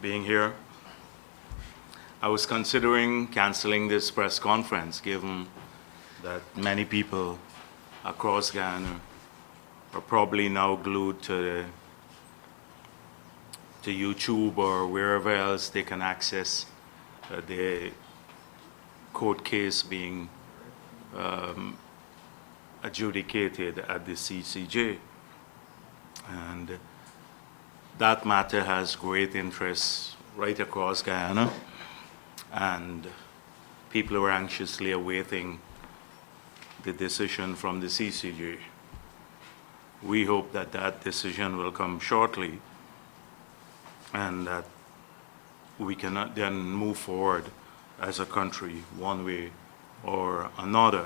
being here. I was considering canceling this press conference given that many people across Guyana are probably now glued to YouTube or wherever else they can access the court case being adjudicated at the CCJ. And that matter has great interest right across Guyana, and people are anxiously awaiting the decision from the CCJ. We hope that that decision will come shortly and that we can then move forward as a country one way or another.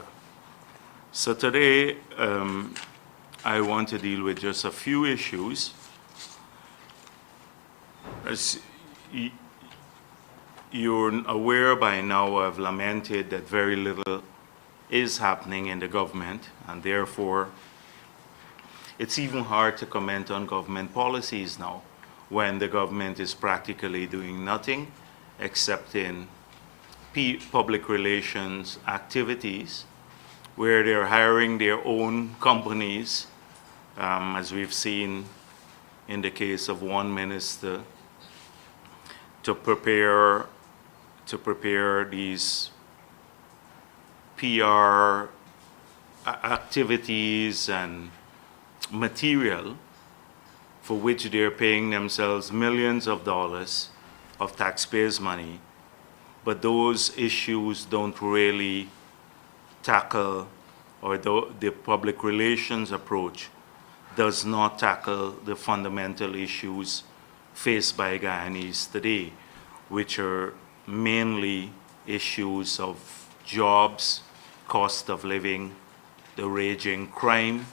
So today, I want to deal with just a few issues. As you're aware by now, I've lamented that very little is happening in the government, and therefore it's even hard to comment on government policies now when the government is practically doing nothing except in public relations activities where they're hiring their own companies, as we've seen in the case of one minister, to prepare these PR activities and material for which they're paying themselves millions of dollars of taxpayers' money, but those issues don't really tackle, or the public relations approach does not tackle the fundamental issues faced by Guyanese today, which are mainly issues of jobs, cost of living, the raging crime,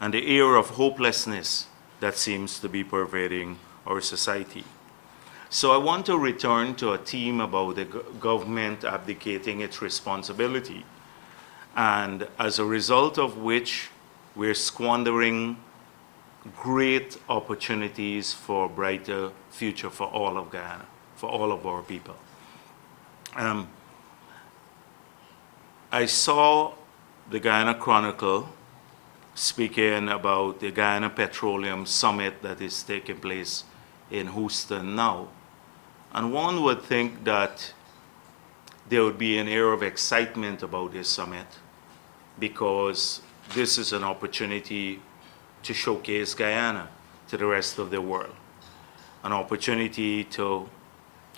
and the air of hopelessness that seems to be pervading our society. So I want to return to a theme about the government abdicating its responsibility, and as a result of which we're squandering great opportunities for a brighter future for all of Guyana, for all of our people. I saw the Guyana Chronicle speaking about the Guyana Petroleum Summit that is taking place in Houston now. And one would think that there would be an air of excitement about this summit because this is an opportunity to showcase Guyana to the rest of the world, an opportunity to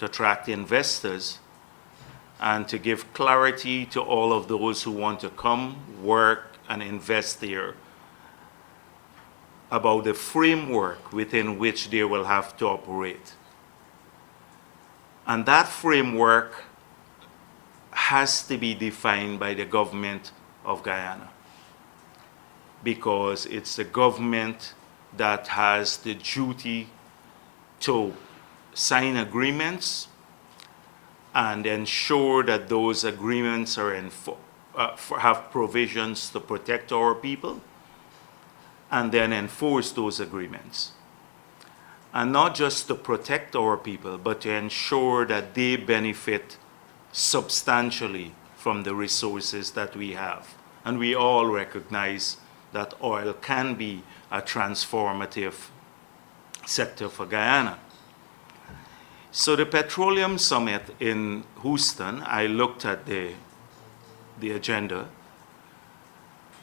attract investors and to give clarity to all of those who want to come, work, and invest here about the framework within which they will have to operate. And that framework has to be defined by the government of Guyana, because it's the government that has the duty to sign agreements and ensure that those agreements are have provisions to protect our people, and then enforce those agreements. And not just to protect our people, but to ensure that they benefit substantially from the resources that we have. And we all recognize that oil can be a transformative sector for Guyana. So the Petroleum Summit in Houston, I looked at the agenda,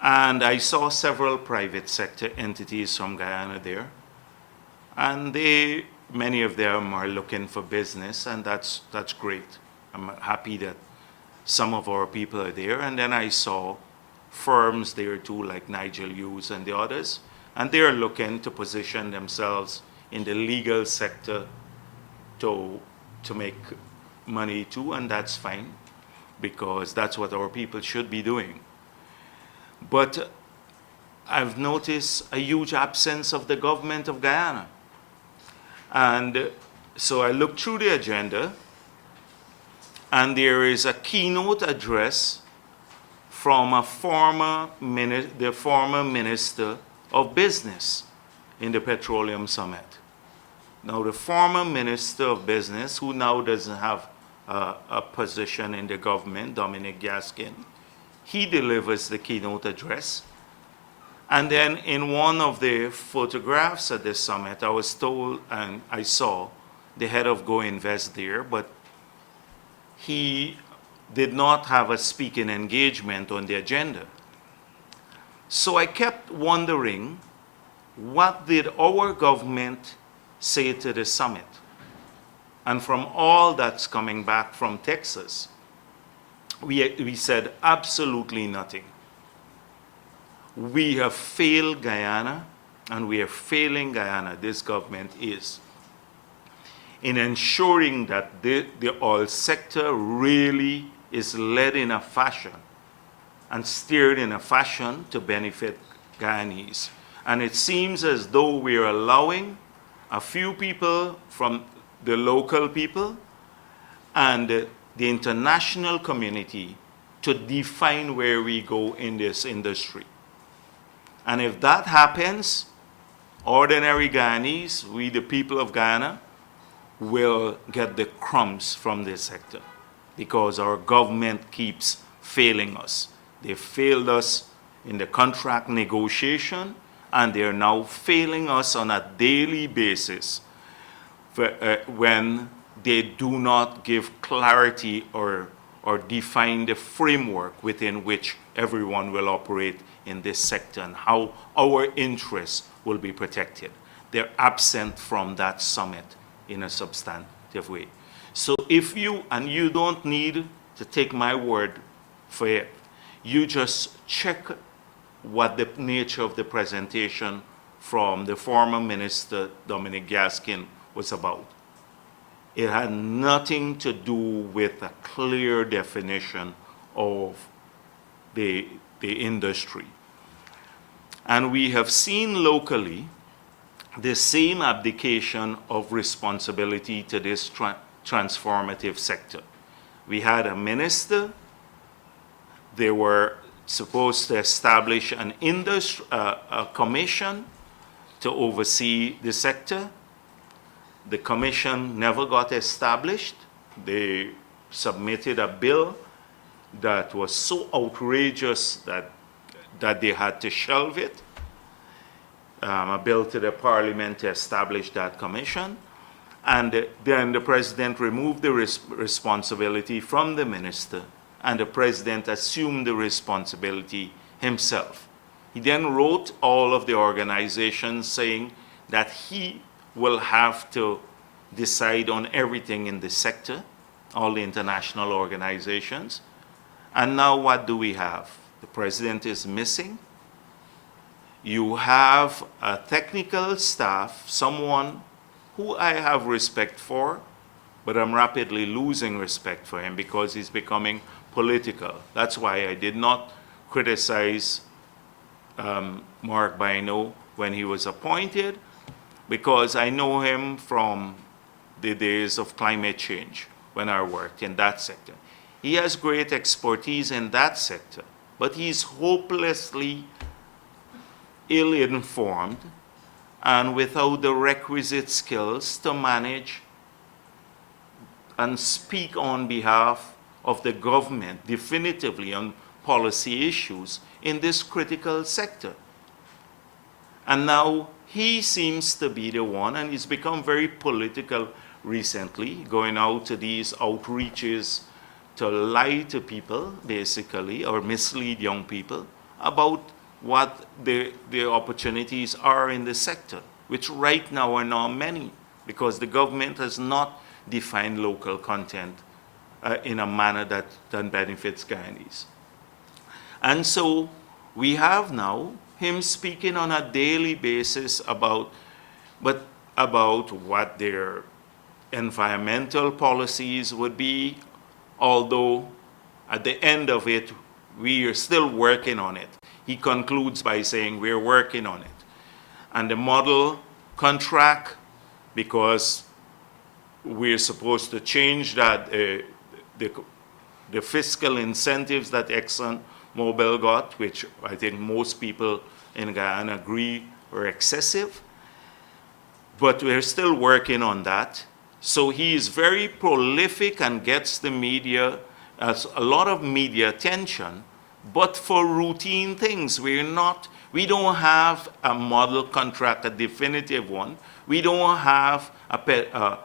and I saw several private sector entities from Guyana there. And many of them are looking for business, and that's great. I'm happy that some of our people are there. And then I saw firms there too, like Nigel Hughes and the others, and they're looking to position themselves in the legal sector to make money too, and that's fine, because that's what our people should be doing. But I've noticed a huge absence of the government of Guyana. And so I looked through the agenda, and there is a keynote address from the former Minister of Business in the Petroleum Summit. Now, the former Minister of Business, who now doesn't have a position in the government, Dominic Gaskin, he delivers the keynote address. And then in one of the photographs at the summit, I was told and I saw the head of Go Invest there, but he did not have a speaking engagement on the agenda. So I kept wondering, what did our government say to the summit? And from all that's coming back from Texas, we said absolutely nothing. We have failed Guyana, and we are failing Guyana, this government is, in ensuring that the oil sector really is led in a fashion and steered in a fashion to benefit Guyanese. And it seems as though we are allowing a few people from the local people and the international community to define where we go in this industry. And if that happens, ordinary Guyanese, we the people of Guyana, will get the crumbs from this sector because our government keeps failing us. They failed us in the contract negotiation, and they are now failing us on a daily basis when they do not give clarity or define the framework within which everyone will operate in this sector and how our interests will be protected. They're absent from that summit in a substantive way. So if you, and you don't need to take my word for it, you just check what the nature of the presentation from the former Minister Dominic Gaskin was about. It had nothing to do with a clear definition of the industry. And we have seen locally the same abdication of responsibility to this transformative sector. We had a minister. They were supposed to establish an industry, a commission to oversee the sector. The commission never got established. They submitted a bill that was so outrageous that they had to shelve it. A bill to the parliament to establish that commission. And then the president removed the responsibility from the minister, and the president assumed the responsibility himself. He then wrote all of the organizations saying that he will have to decide on everything in the sector, all the international organizations. And now what do we have? The president is missing. You have a technical staff, someone who I have respect for, but I'm rapidly losing respect for him because he's becoming political. That's why I did not criticize Mark Bino when he was appointed, because I know him from the days of climate change when I worked in that sector. He has great expertise in that sector, but he's hopelessly ill-informed and without the requisite skills to manage and speak on behalf of the government definitively on policy issues in this critical sector. And now he seems to be the one, and he's become very political recently, going out to these outreaches to lie to people, basically, or mislead young people about what the opportunities are in the sector, which right now are not many, because the government has not defined local content in a manner that benefits Guyanese. And so we have now him speaking on a daily basis about what their environmental policies would be, although at the end of it, we are still working on it. He concludes by saying we're working on it. And the model contract, because we're supposed to change that, the fiscal incentives that ExxonMobil got, which I think most people in Guyana agree were excessive. but we're still working on that. So he is very prolific and gets the media, a lot of media attention, but for routine things. We don't have a model contract, a definitive one. We don't have a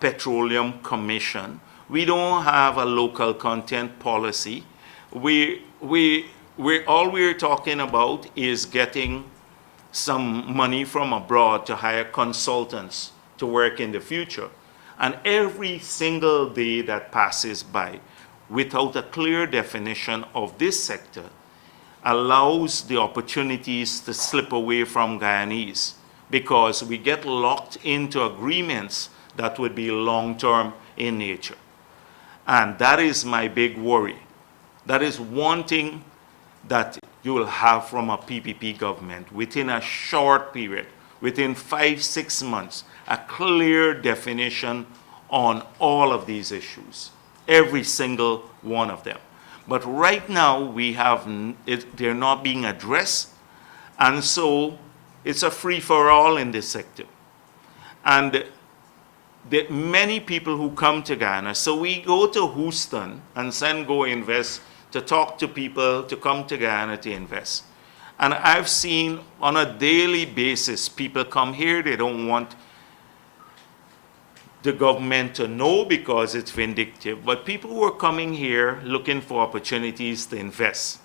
petroleum commission. We don't have a local content policy. All we're talking about is getting some money from abroad to hire consultants to work in the future. And every single day that passes by without a clear definition of this sector allows the opportunities to slip away from Guyanese, because we get locked into agreements that would be long-term in nature. And that is my big worry. That is one thing that you will have from a PPP government within a short period, within 5-6 months, a clear definition on all of these issues, every single one of them. But right now, they're not being addressed, and so it's a free-for-all in this sector. And many people who come to Ghana, so we go to Houston and then go invest, to talk to people to come to Ghana to invest. And I've seen on a daily basis, people come here, they don't want the government to know because it's vindictive, but people who are coming here looking for opportunities to invest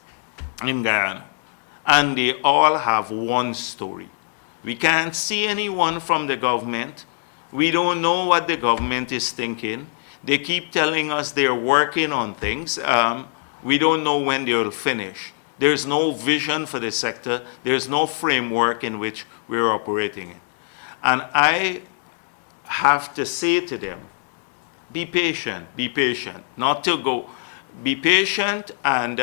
in Guyana, and they all have one story. We can't see anyone from the government. We don't know what the government is thinking. They keep telling us they're working on things. We don't know when they will finish. There's no vision for the sector. There's no framework in which we're operating in. And I have to say to them, be patient, not to go, be patient and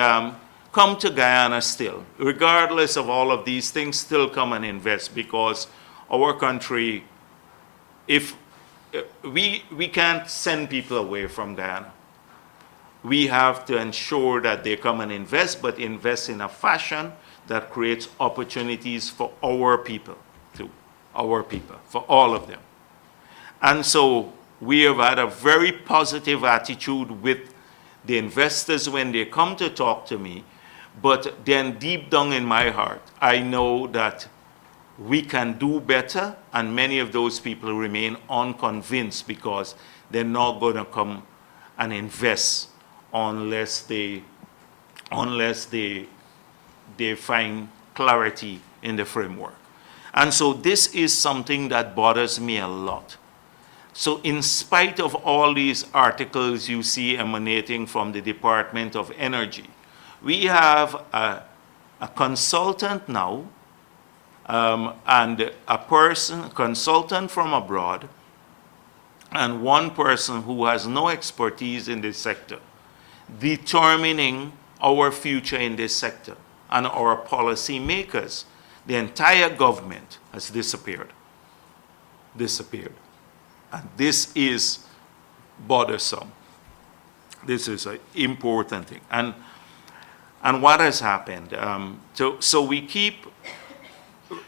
come to Guyana still. Regardless of all of these things, still come and invest, because our country, if we can't send people away from Guyana. We have to ensure that they come and invest, but invest in a fashion that creates opportunities for our people, too. Our people, for all of them. And so we have had a very positive attitude with the investors when they come to talk to me, but then deep down in my heart, I know that we can do better, and many of those people remain unconvinced because they're not going to come and invest unless they find clarity in the framework. And so this is something that bothers me a lot. So in spite of all these articles you see emanating from the Department of Energy, we have a consultant now, and a consultant from abroad, and one person who has no expertise in this sector, determining our future in this sector and our policy makers. The entire government has disappeared. And this is bothersome. This is an important thing. And what has happened? So we keep,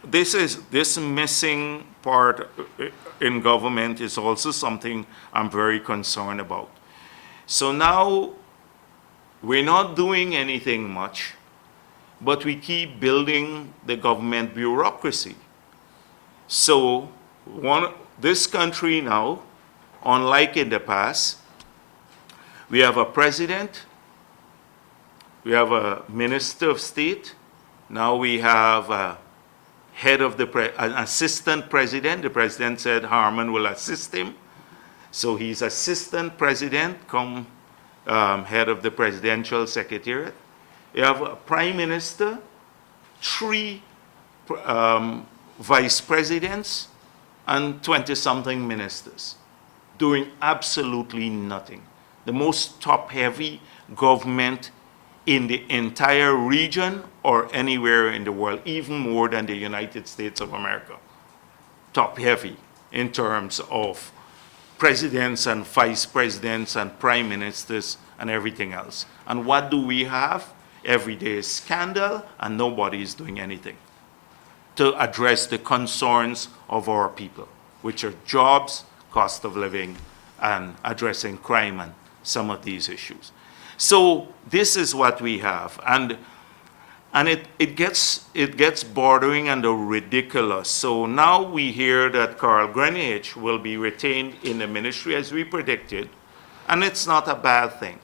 this missing part in government is also something I'm very concerned about. So now we're not doing anything much, but we keep building the government bureaucracy. So this country now, unlike in the past, we have a president, we have a minister of state, now we have a head of an assistant president. The president said Harman will assist him. So he's assistant president, head of the presidential secretariat. You have a prime minister, 3 vice presidents, and 20-something ministers doing absolutely nothing. The most top-heavy government in the entire region or anywhere in the world, even more than the United States of America. Top-heavy in terms of presidents and vice presidents and prime ministers and everything else. And what do we have? Every day is scandal, and nobody is doing anything to address the concerns of our people. which are jobs, cost of living, and addressing crime and some of these issues. So this is what we have. And it gets bordering and ridiculous. So now we hear that Carl Greenwich will be retained in the ministry as we predicted, and it's not a bad thing.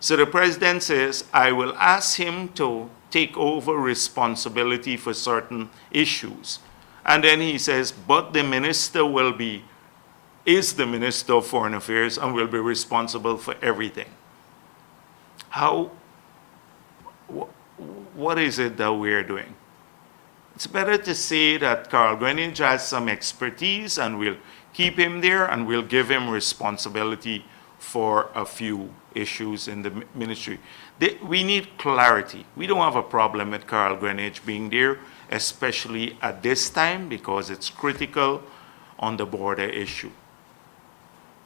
So the president says, I will ask him to take over responsibility for certain issues. And then he says, but the minister is the Minister of Foreign Affairs and will be responsible for everything. What is it that we're doing? It's better to say that Carl Greenwich has some expertise and we'll keep him there and we'll give him responsibility for a few issues in the ministry. We need clarity. We don't have a problem with Carl Greenwich being there, especially at this time, because it's critical on the border issue.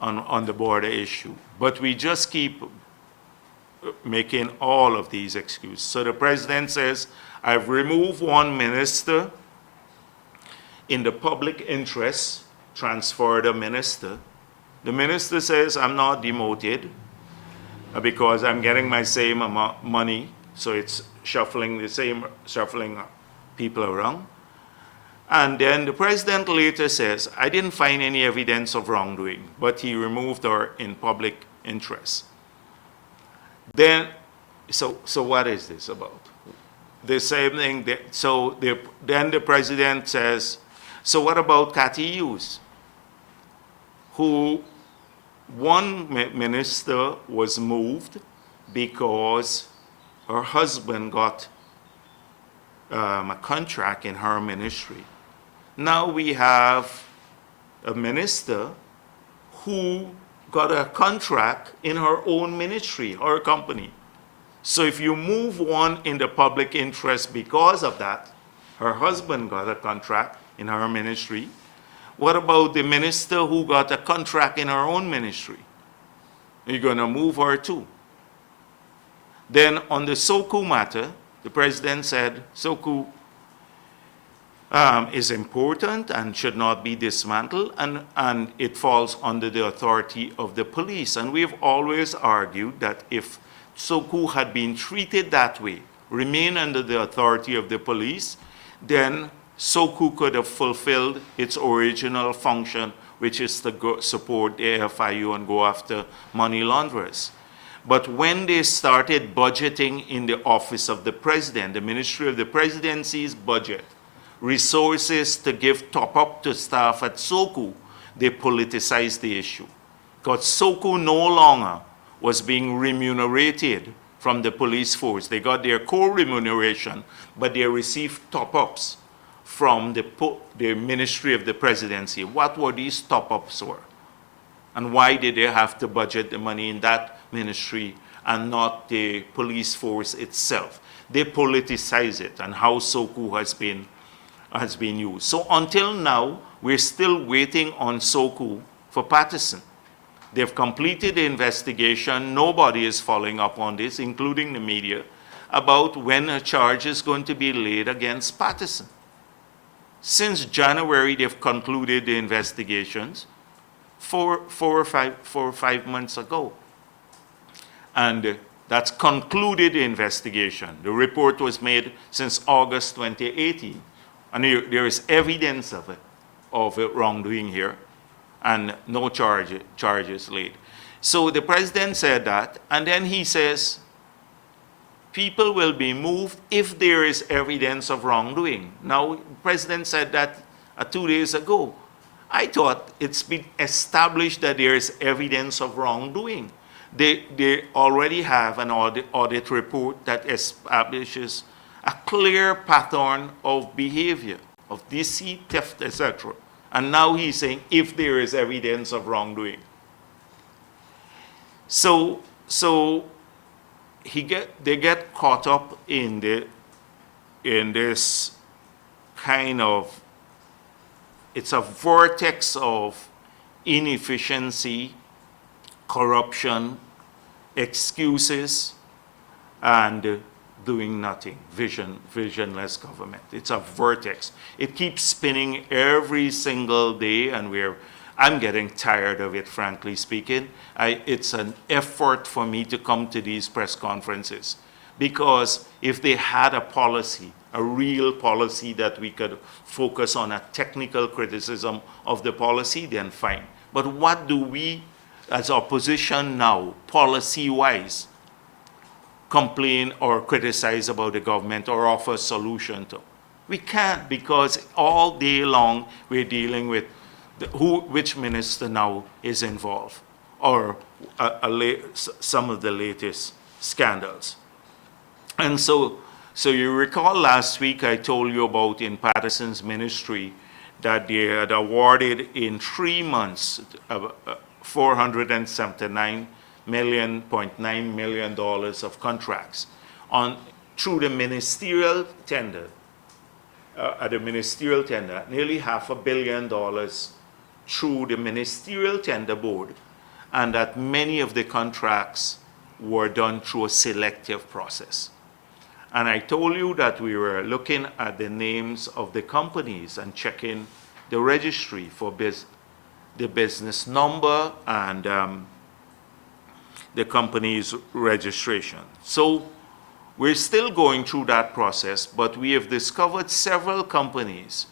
On the border issue. But we just keep making all of these excuses. So the president says, I've removed one minister in the public interest, transferred a minister. The minister says, I'm not demoted because I'm getting my same amount of money, so it's shuffling people around. And then the president later says, I didn't find any evidence of wrongdoing, but he removed her in public interest. Then, so what is this about? The same thing, then the president says, so what about Cathy Hughes, who one minister was moved because her husband got a contract in her ministry. Now we have a minister who got a contract in her own ministry, her company. So if you move one in the public interest because of that, her husband got a contract in her ministry. What about the minister who got a contract in her own ministry? You're going to move her too. Then on the Soku matter, the president said Soku is important and should not be dismantled, and it falls under the authority of the police. And we've always argued that if Soku had been treated that way, remain under the authority of the police, then Soku could have fulfilled its original function, which is to support the AFIU and go after money launderers. But when they started budgeting in the office of the president, the Ministry of the Presidency's budget, resources to give top-up to staff at Soku, they politicized the issue. Because Soku no longer was being remunerated from the police force. They got their core remuneration, but they received top-ups from the Ministry of the Presidency. What were these top-ups for? And why did they have to budget the money in that ministry and not the police force itself? They politicize it, and how Soku has been used. So until now, we're still waiting on Soku for Patterson. They've completed the investigation. Nobody is following up on this, including the media, about when a charge is going to be laid against Patterson. Since January, they've concluded the investigations 4 or 5 months ago. And that's concluded the investigation. The report was made since August 2018. And there is evidence of wrongdoing here, and no charges laid. So the president said that, and then he says, people will be moved if there is evidence of wrongdoing. Now, the president said that 2 days ago. I thought it's been established that there is evidence of wrongdoing. They already have an audit report that establishes a clear pattern of behavior, of deceit, theft, etc. And now he's saying if there is evidence of wrongdoing. So they get caught up in this kind of, it's a vortex of inefficiency, corruption, excuses, and doing nothing, visionless government. It's a vortex. It keeps spinning every single day, and I'm getting tired of it, frankly speaking. It's an effort for me to come to these press conferences, because if they had a policy, a real policy that we could focus on a technical criticism of the policy, then fine. But what do we, as opposition now, policy-wise, complain or criticize about the government or offer a solution to? We can't, because all day long we're dealing with which minister now is involved, or some of the latest scandals. And so you recall last week I told you about in Patterson's ministry that they had awarded in 3 months $479.9 million of contracts through the ministerial tender. At the ministerial tender, nearly $500 million through the ministerial tender board, and that many of the contracts were done through a selective process. And I told you that we were looking at the names of the companies and checking the registry for the business number and the company's registration. So we're still going through that process, but we have discovered several companies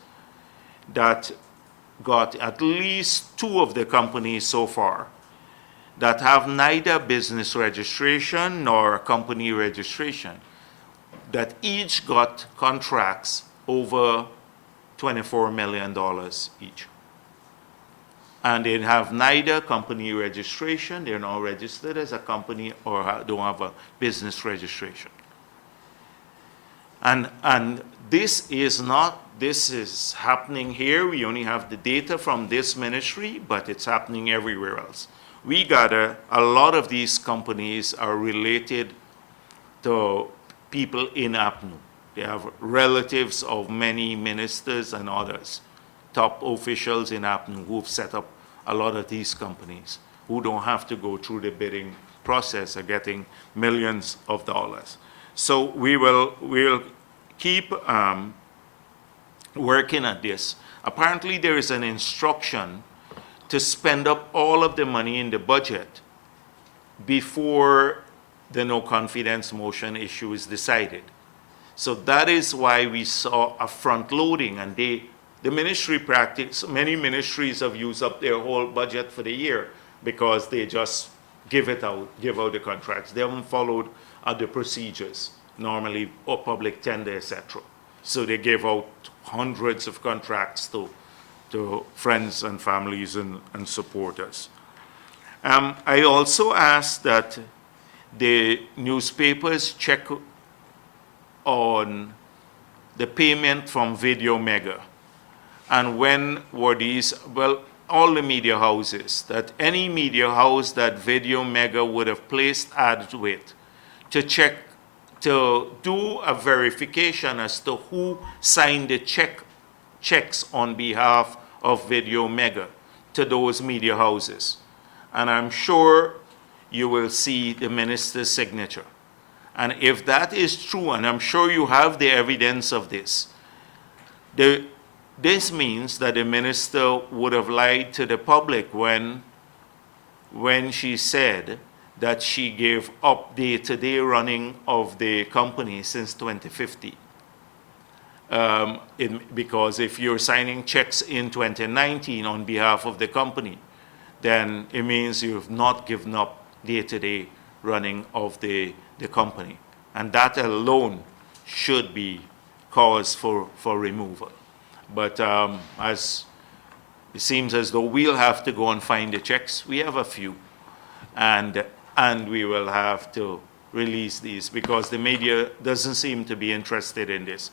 that got, at least 2 of the companies so far, that have neither business registration nor company registration, that each got contracts over $24 million each. And they have neither company registration, they're not registered as a company, or don't have a business registration. And this is happening here. We only have the data from this ministry, but it's happening everywhere else. We gather a lot of these companies are related to people in APNU. They have relatives of many ministers and others, top officials in APNU who've set up a lot of these companies, who don't have to go through the bidding process of getting millions of dollars. So we'll keep working at this. Apparently there is an instruction to spend up all of the money in the budget before the no confidence motion issue is decided. So that is why we saw a front loading, and the ministry practice, many ministries have used up their whole budget for the year because they just give out the contracts. They haven't followed the procedures, normally or public tender, etc. So they gave out hundreds of contracts to friends and families and supporters. I also asked that the newspapers check on the payment from Video Mega. And when were these? Well, all the media houses, that any media house that Video Mega would have placed ads with, to check, to do a verification as to who signed the checks on behalf of Video Mega to those media houses. And I'm sure you will see the minister's signature. And if that is true, and I'm sure you have the evidence of this, this means that the minister would have lied to the public when she said that she gave up day-to-day running of the company since 2050. Because if you're signing checks in 2019 on behalf of the company, then it means you've not given up day-to-day running of the company. And that alone should be cause for removal. But as it seems as though we'll have to go and find the checks. We have a few. And we will have to release these because the media doesn't seem to be interested in this.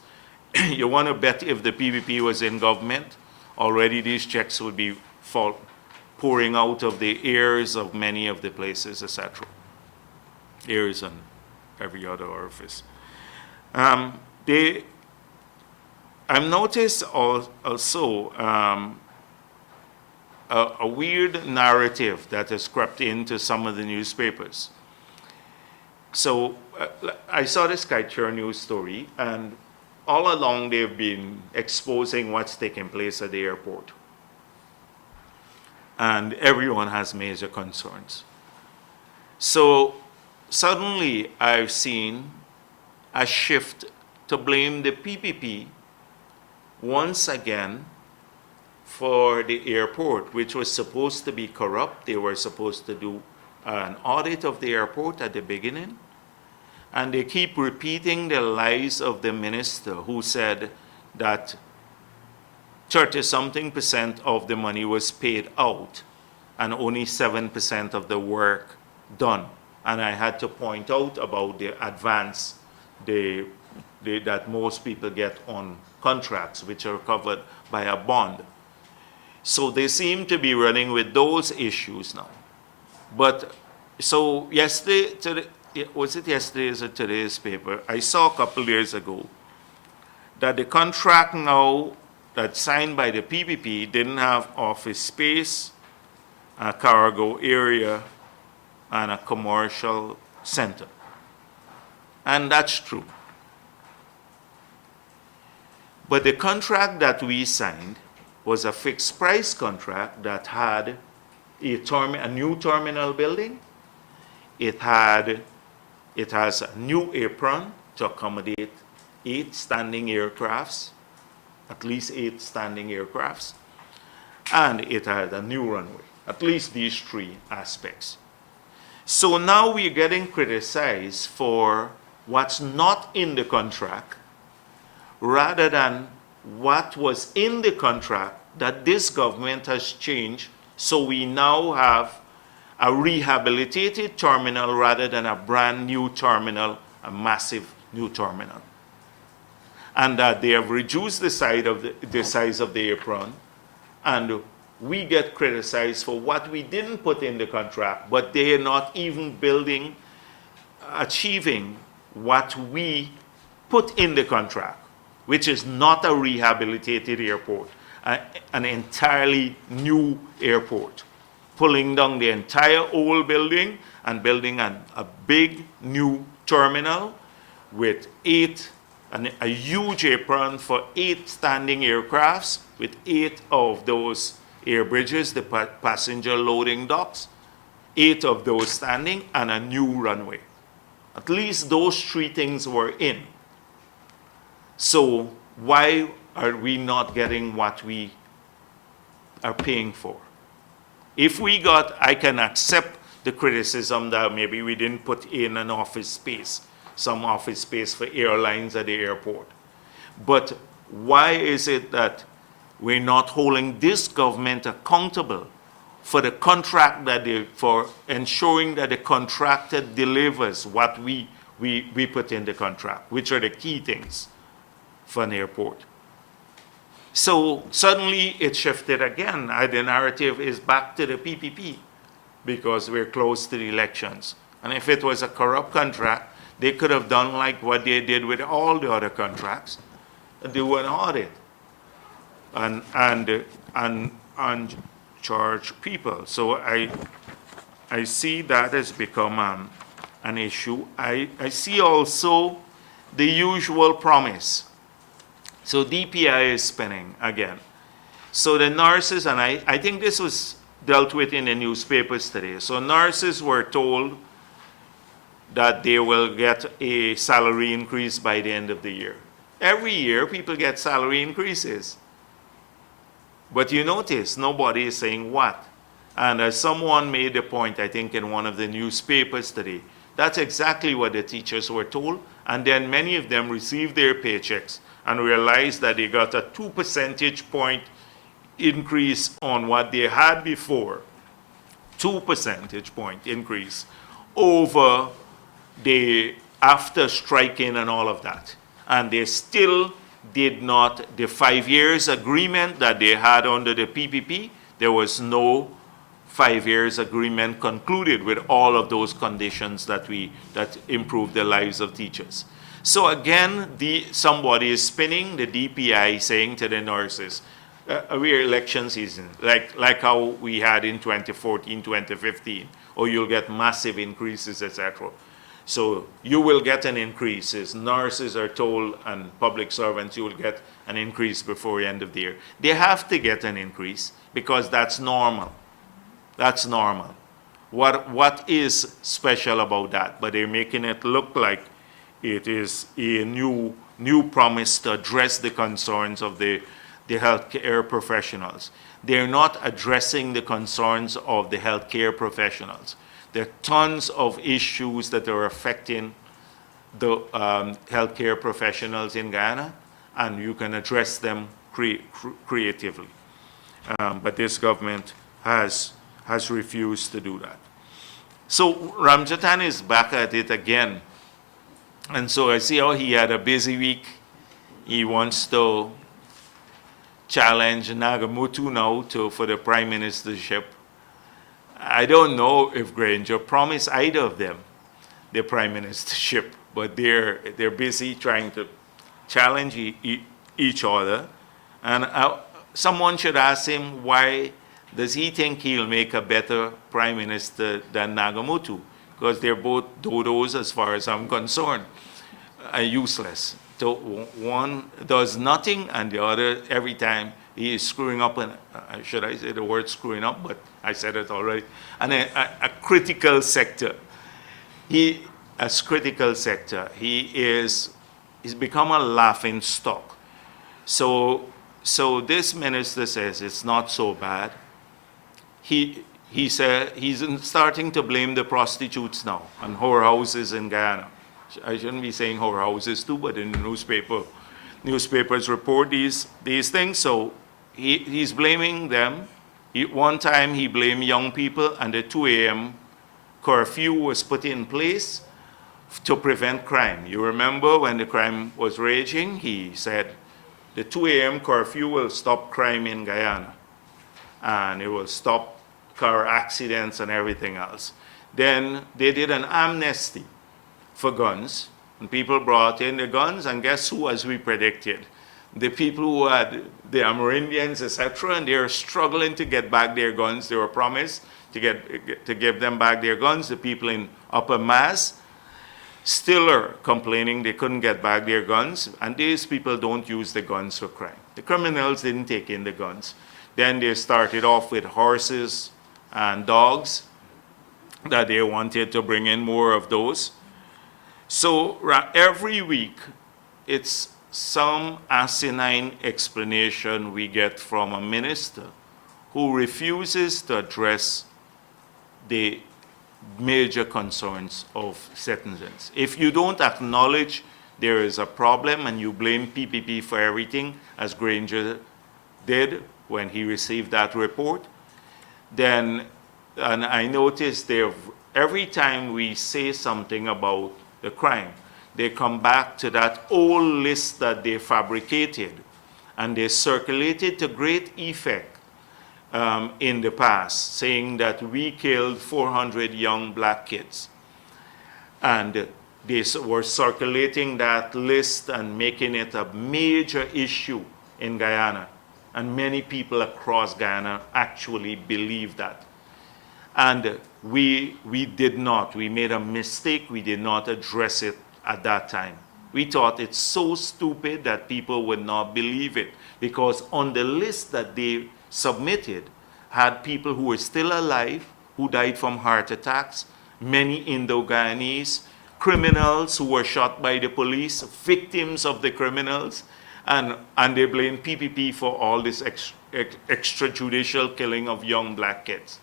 You want to bet if the PPP was in government, already these checks would be pouring out of the ears of many of the places, etc. Ears and every other orifice. I've noticed also a weird narrative that has crept into some of the newspapers. So I saw this Skytrain news story, and all along they've been exposing what's taking place at the airport. And everyone has major concerns. So suddenly I've seen a shift to blame the PPP once again for the airport, which was supposed to be corrupt. They were supposed to do an audit of the airport at the beginning. And they keep repeating the lies of the minister who said that 30-something% of the money was paid out and only 7% of the work done. And I had to point out about the advance that most people get on contracts, which are covered by a bond. So they seem to be running with those issues now. But so yesterday, was it yesterday's or today's paper, I saw a couple years ago that the contract now that's signed by the PPP didn't have office space, a cargo area, and a commercial center. And that's true. But the contract that we signed was a fixed price contract that had a new terminal building. It has a new apron to accommodate 8 standing aircrafts, at least 8 standing aircrafts, and it had a new runway, at least these 3 aspects. So now we're getting criticized for what's not in the contract rather than what was in the contract that this government has changed, so we now have a rehabilitated terminal rather than a brand new terminal, a massive new terminal. And that they have reduced the size of the apron, and we get criticized for what we didn't put in the contract, but they are not even achieving what we put in the contract, which is not a rehabilitated airport, an entirely new airport, pulling down the entire old building and building a big new terminal with a huge apron for 8 standing aircrafts, with 8 of those air bridges, the passenger loading docks, 8 of those standing, and a new runway. At least those 3 things were in. So why are we not getting what we are paying for? If we got, I can accept the criticism that maybe we didn't put in an office space, some office space for airlines at the airport. But why is it that we're not holding this government accountable for the contract for ensuring that the contractor delivers what we put in the contract, which are the key things for an airport? So suddenly it shifted again. The narrative is back to the PPP because we're close to the elections. And if it was a corrupt contract, they could have done like what they did with all the other contracts, do an audit and charge people. So I see that has become an issue. I see also the usual promise. So DPI is spinning again. So the nurses, and I think this was dealt with in the newspapers today. So nurses were told that they will get a salary increase by the end of the year. Every year people get salary increases. But you notice nobody is saying what. And as someone made the point, I think in one of the newspapers today, that's exactly what the teachers were told. And then many of them received their paychecks and realized that they got a 2 percentage point increase on what they had before. 2 percentage point increase over after striking and all of that. And they still did not, the 5 years agreement that they had under the PPP, there was no 5 years agreement concluded with all of those conditions that improve the lives of teachers. So again, somebody is spinning the DPI saying to the nurses, we're election season, like how we had in 2014, 2015, or you'll get massive increases, etc. So you will get an increase. As nurses are told and public servants, you will get an increase before the end of the year. They have to get an increase because that's normal. That's normal. What is special about that? But they're making it look like it is a new promise to address the concerns of the healthcare professionals. They're not addressing the concerns of the healthcare professionals. There are tons of issues that are affecting the healthcare professionals in Guyana, and you can address them creatively. But this government has refused to do that. So Ramjatan is back at it again. And so I see how he had a busy week. He wants to challenge Nagamutu now for the prime ministership. I don't know if Granger promised either of them the prime ministership, but they're busy trying to challenge each other. And someone should ask him, why does he think he'll make a better prime minister than Nagamutu? Because they're both dodos, as far as I'm concerned, useless. So one does nothing, and the other, every time, he is screwing up, and should I say the word screwing up, but I said it already, and a critical sector. He's become a laughing stock. So this minister says it's not so bad. He said he's starting to blame the prostitutes now and whorehouses in Guyana. I shouldn't be saying whorehouses too, but in the newspapers report these things. So he's blaming them. One time he blamed young people, and the 2 a.m. curfew was put in place to prevent crime. You remember when the crime was raging, he said the 2 a.m. curfew will stop crime in Guyana, and it will stop car accidents and everything else. Then they did an amnesty for guns, and people brought in the guns, and guess who, as we predicted? The people who had the Amerindians, etc., and they're struggling to get back their guns. They were promised to give them back their guns. The people in Upper Mass still are complaining they couldn't get back their guns, and these people don't use the guns for crime. The criminals didn't take in the guns. Then they started off with horses and dogs, that they wanted to bring in more of those. So every week, it's some asinine explanation we get from a minister who refuses to address the major concerns of citizens. If you don't acknowledge there is a problem and you blame PPP for everything, as Granger did when he received that report, then, and I noticed every time we say something about the crime, they come back to that old list that they fabricated, and they circulated to great effect in the past, saying that we killed 400 young black kids. And they were circulating that list and making it a major issue in Guyana. And many people across Guyana actually believe that. And we did not. We made a mistake. We did not address it at that time. We thought it's so stupid that people would not believe it, because on the list that they submitted had people who were still alive, who died from heart attacks, many Indo-Guyanese, criminals who were shot by the police, victims of the criminals, and they blamed PPP for all this extrajudicial killing of young black kids.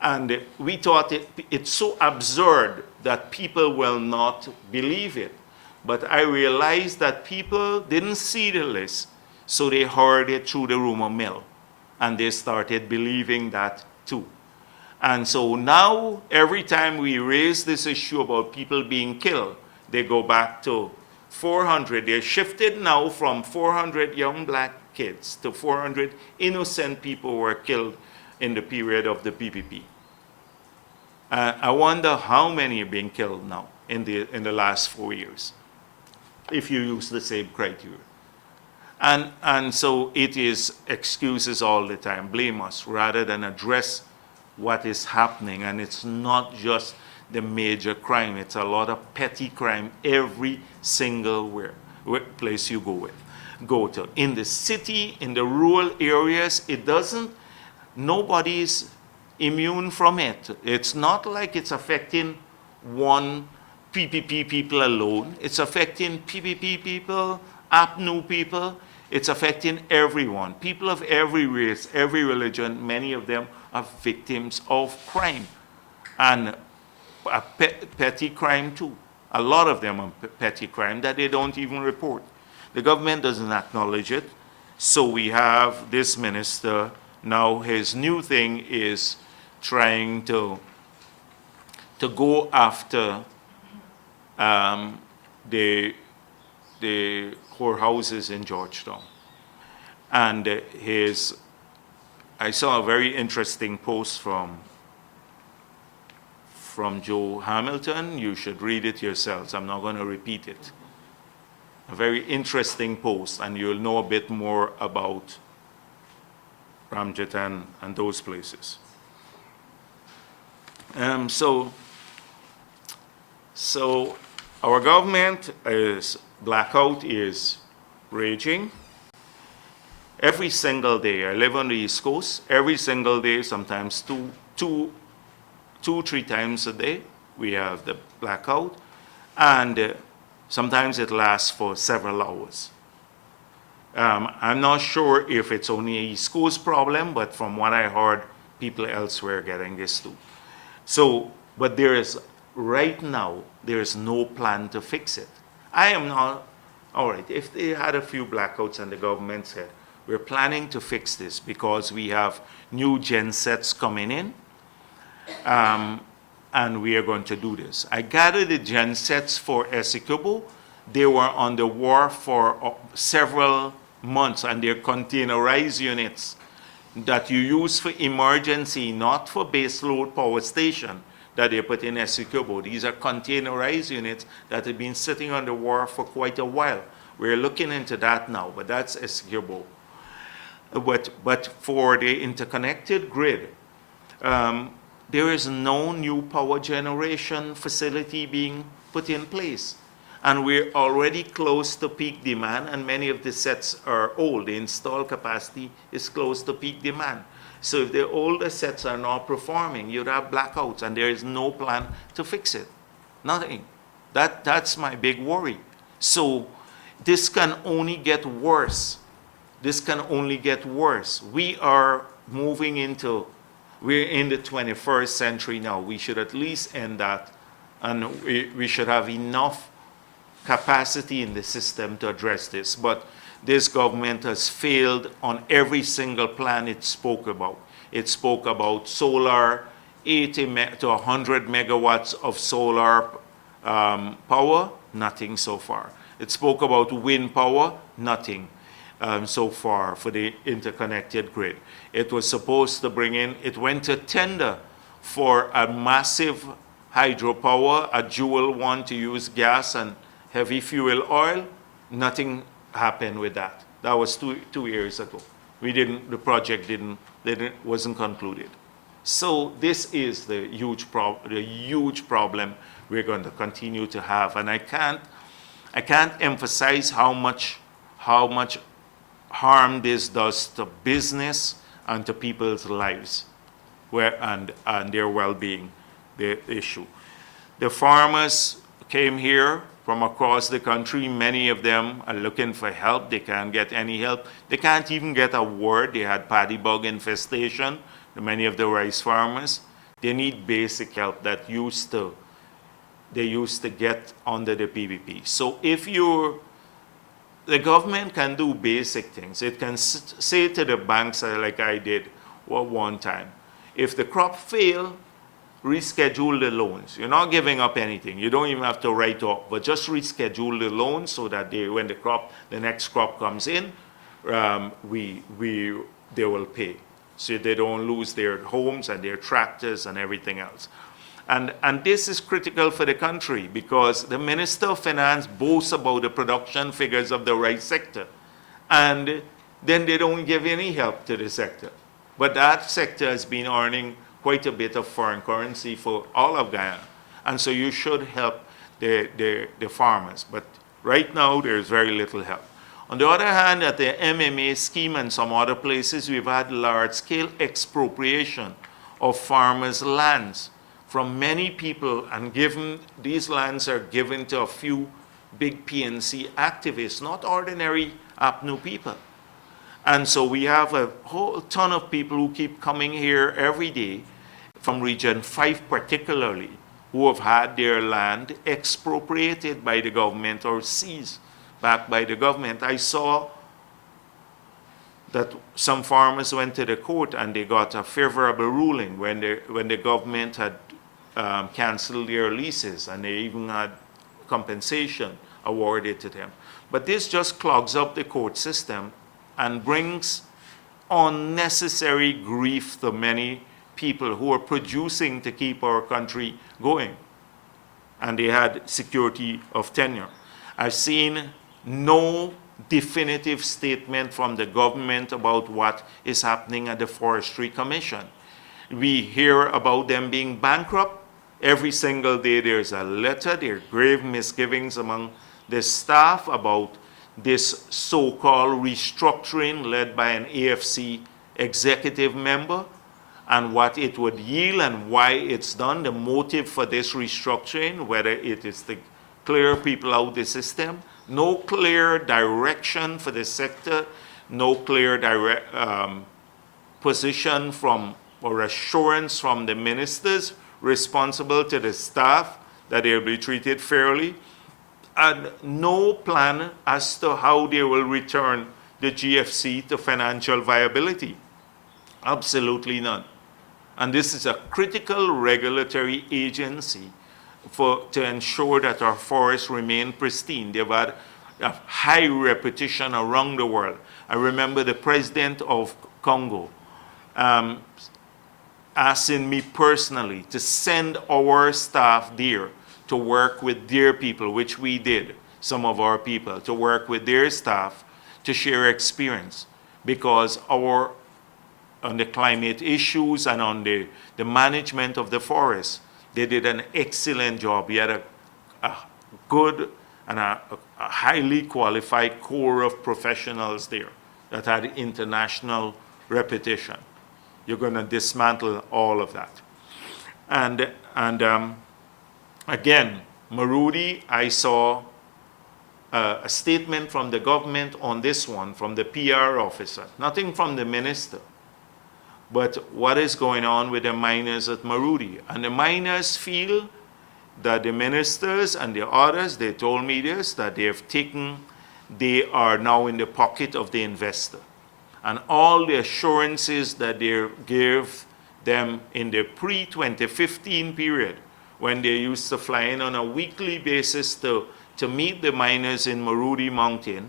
And we thought it's so absurd that people will not believe it. But I realized that people didn't see the list, so they heard it through the rumor mill, and they started believing that too. And so now, every time we raise this issue about people being killed, they go back to 400. They're shifted now from 400 young black kids to 400 innocent people who were killed in the period of the PPP. I wonder how many are being killed now in the last 4 years, if you use the same criteria. And so it is excuses all the time, blame us, rather than address what is happening. And it's not just the major crime. It's a lot of petty crime every single place you go to. In the city, in the rural areas, it doesn't, nobody's immune from it. It's not like it's affecting one PPP people alone. It's affecting PPP people, APNU people. It's affecting everyone. People of every race, every religion, many of them are victims of crime. And petty crime too. A lot of them are petty crime that they don't even report. The government doesn't acknowledge it. So we have this minister, now his new thing is trying to go after the whorehouses in Georgetown. And I saw a very interesting post from Joe Hamilton. You should read it yourselves. I'm not going to repeat it. A very interesting post, and you'll know a bit more about Ramjet and those places. So our government blackout is raging. Every single day, I live on the East Coast, every single day, sometimes two, 3 times a day, we have the blackout. And sometimes it lasts for several hours. I'm not sure if it's only a East Coast problem, but from what I heard, people elsewhere are getting this too. So, but right now, there is no plan to fix it. I am not, all right, if they had a few blackouts and the government said, we're planning to fix this because we have new gensets coming in, and we are going to do this. I gather the gensets for Essequibo, they were on the wharf for several months, and they're containerized units that you use for emergency, not for baseload power station that they put in Essequibo. These are containerized units that have been sitting on the wharf for quite a while. We're looking into that now, but that's Essequibo. But for the interconnected grid, there is no new power generation facility being put in place. And we're already close to peak demand, and many of the sets are old. The installed capacity is close to peak demand. So if the older sets are not performing, you'd have blackouts, and there is no plan to fix it. Nothing. That's my big worry. So this can only get worse. This can only get worse. We're in the 21st century now. We should at least end that, and we should have enough capacity in the system to address this. But this government has failed on every single plan it spoke about. It spoke about solar, 80 to 100 megawatts of solar power, nothing so far. It spoke about wind power, nothing so far for the interconnected grid. It was supposed to bring in, it went to tender for a massive hydropower, a dual one to use gas and heavy fuel oil. Nothing happened with that. That was two years ago. The project wasn't concluded. So this is the huge problem we're going to continue to have. And I can't emphasize how much harm this does to business and to people's lives and their well-being, the issue. The farmers came here from across the country. Many of them are looking for help. They can't get any help. They can't even get a word. They had paddy bug infestation, many of the rice farmers. They need basic help that they used to get under the PPP. So the government can do basic things. It can say to the banks, like I did one time, if the crop fail, reschedule the loans. You're not giving up anything. You don't even have to write off, but just reschedule the loans so that when the next crop comes in, they will pay. So they don't lose their homes and their tractors and everything else. And this is critical for the country because the Minister of Finance boasts about the production figures of the rice sector. And then they don't give any help to the sector. But that sector has been earning quite a bit of foreign currency for all of Guyana. And so you should help the farmers. But right now, there's very little help. On the other hand, at the MMA scheme and some other places, we've had large-scale expropriation of farmers' lands from many people, and these lands are given to a few big PNC activists, not ordinary APNU people. And so we have a whole ton of people who keep coming here every day, from Region 5 particularly, who have had their land expropriated by the government or seized back by the government. I saw that some farmers went to the court and they got a favorable ruling when the government had canceled their leases, and they even had compensation awarded to them. But this just clogs up the court system and brings unnecessary grief to many people who are producing to keep our country going. And they had security of tenure. I've seen no definitive statement from the government about what is happening at the Forestry Commission. We hear about them being bankrupt. Every single day there's a letter. There are grave misgivings among the staff about this so-called restructuring led by an AFC executive member, and what it would yield and why it's done, the motive for this restructuring, whether it is to clear people out of the system. No clear direction for the sector, no clear position from or assurance from the ministers responsible to the staff that they'll be treated fairly, and no plan as to how they will return the GFC to financial viability. Absolutely none. And this is a critical regulatory agency to ensure that our forests remain pristine. They've had a high reputation around the world. I remember the president of Congo asking me personally to send our staff there to work with their people, which we did, some of our people, to work with their staff to share experience, because on the climate issues and on the management of the forest, they did an excellent job. We had a good and a highly qualified core of professionals there that had international reputation. You're going to dismantle all of that. And again, Marudi, I saw a statement from the government on this one, from the PR officer, nothing from the minister. But what is going on with the miners at Marudi? And the miners feel that the ministers and the others, they told me this, that they are now in the pocket of the investor. And all the assurances that they give them in the pre-2015 period, when they used to fly in on a weekly basis to meet the miners in Marudi Mountain,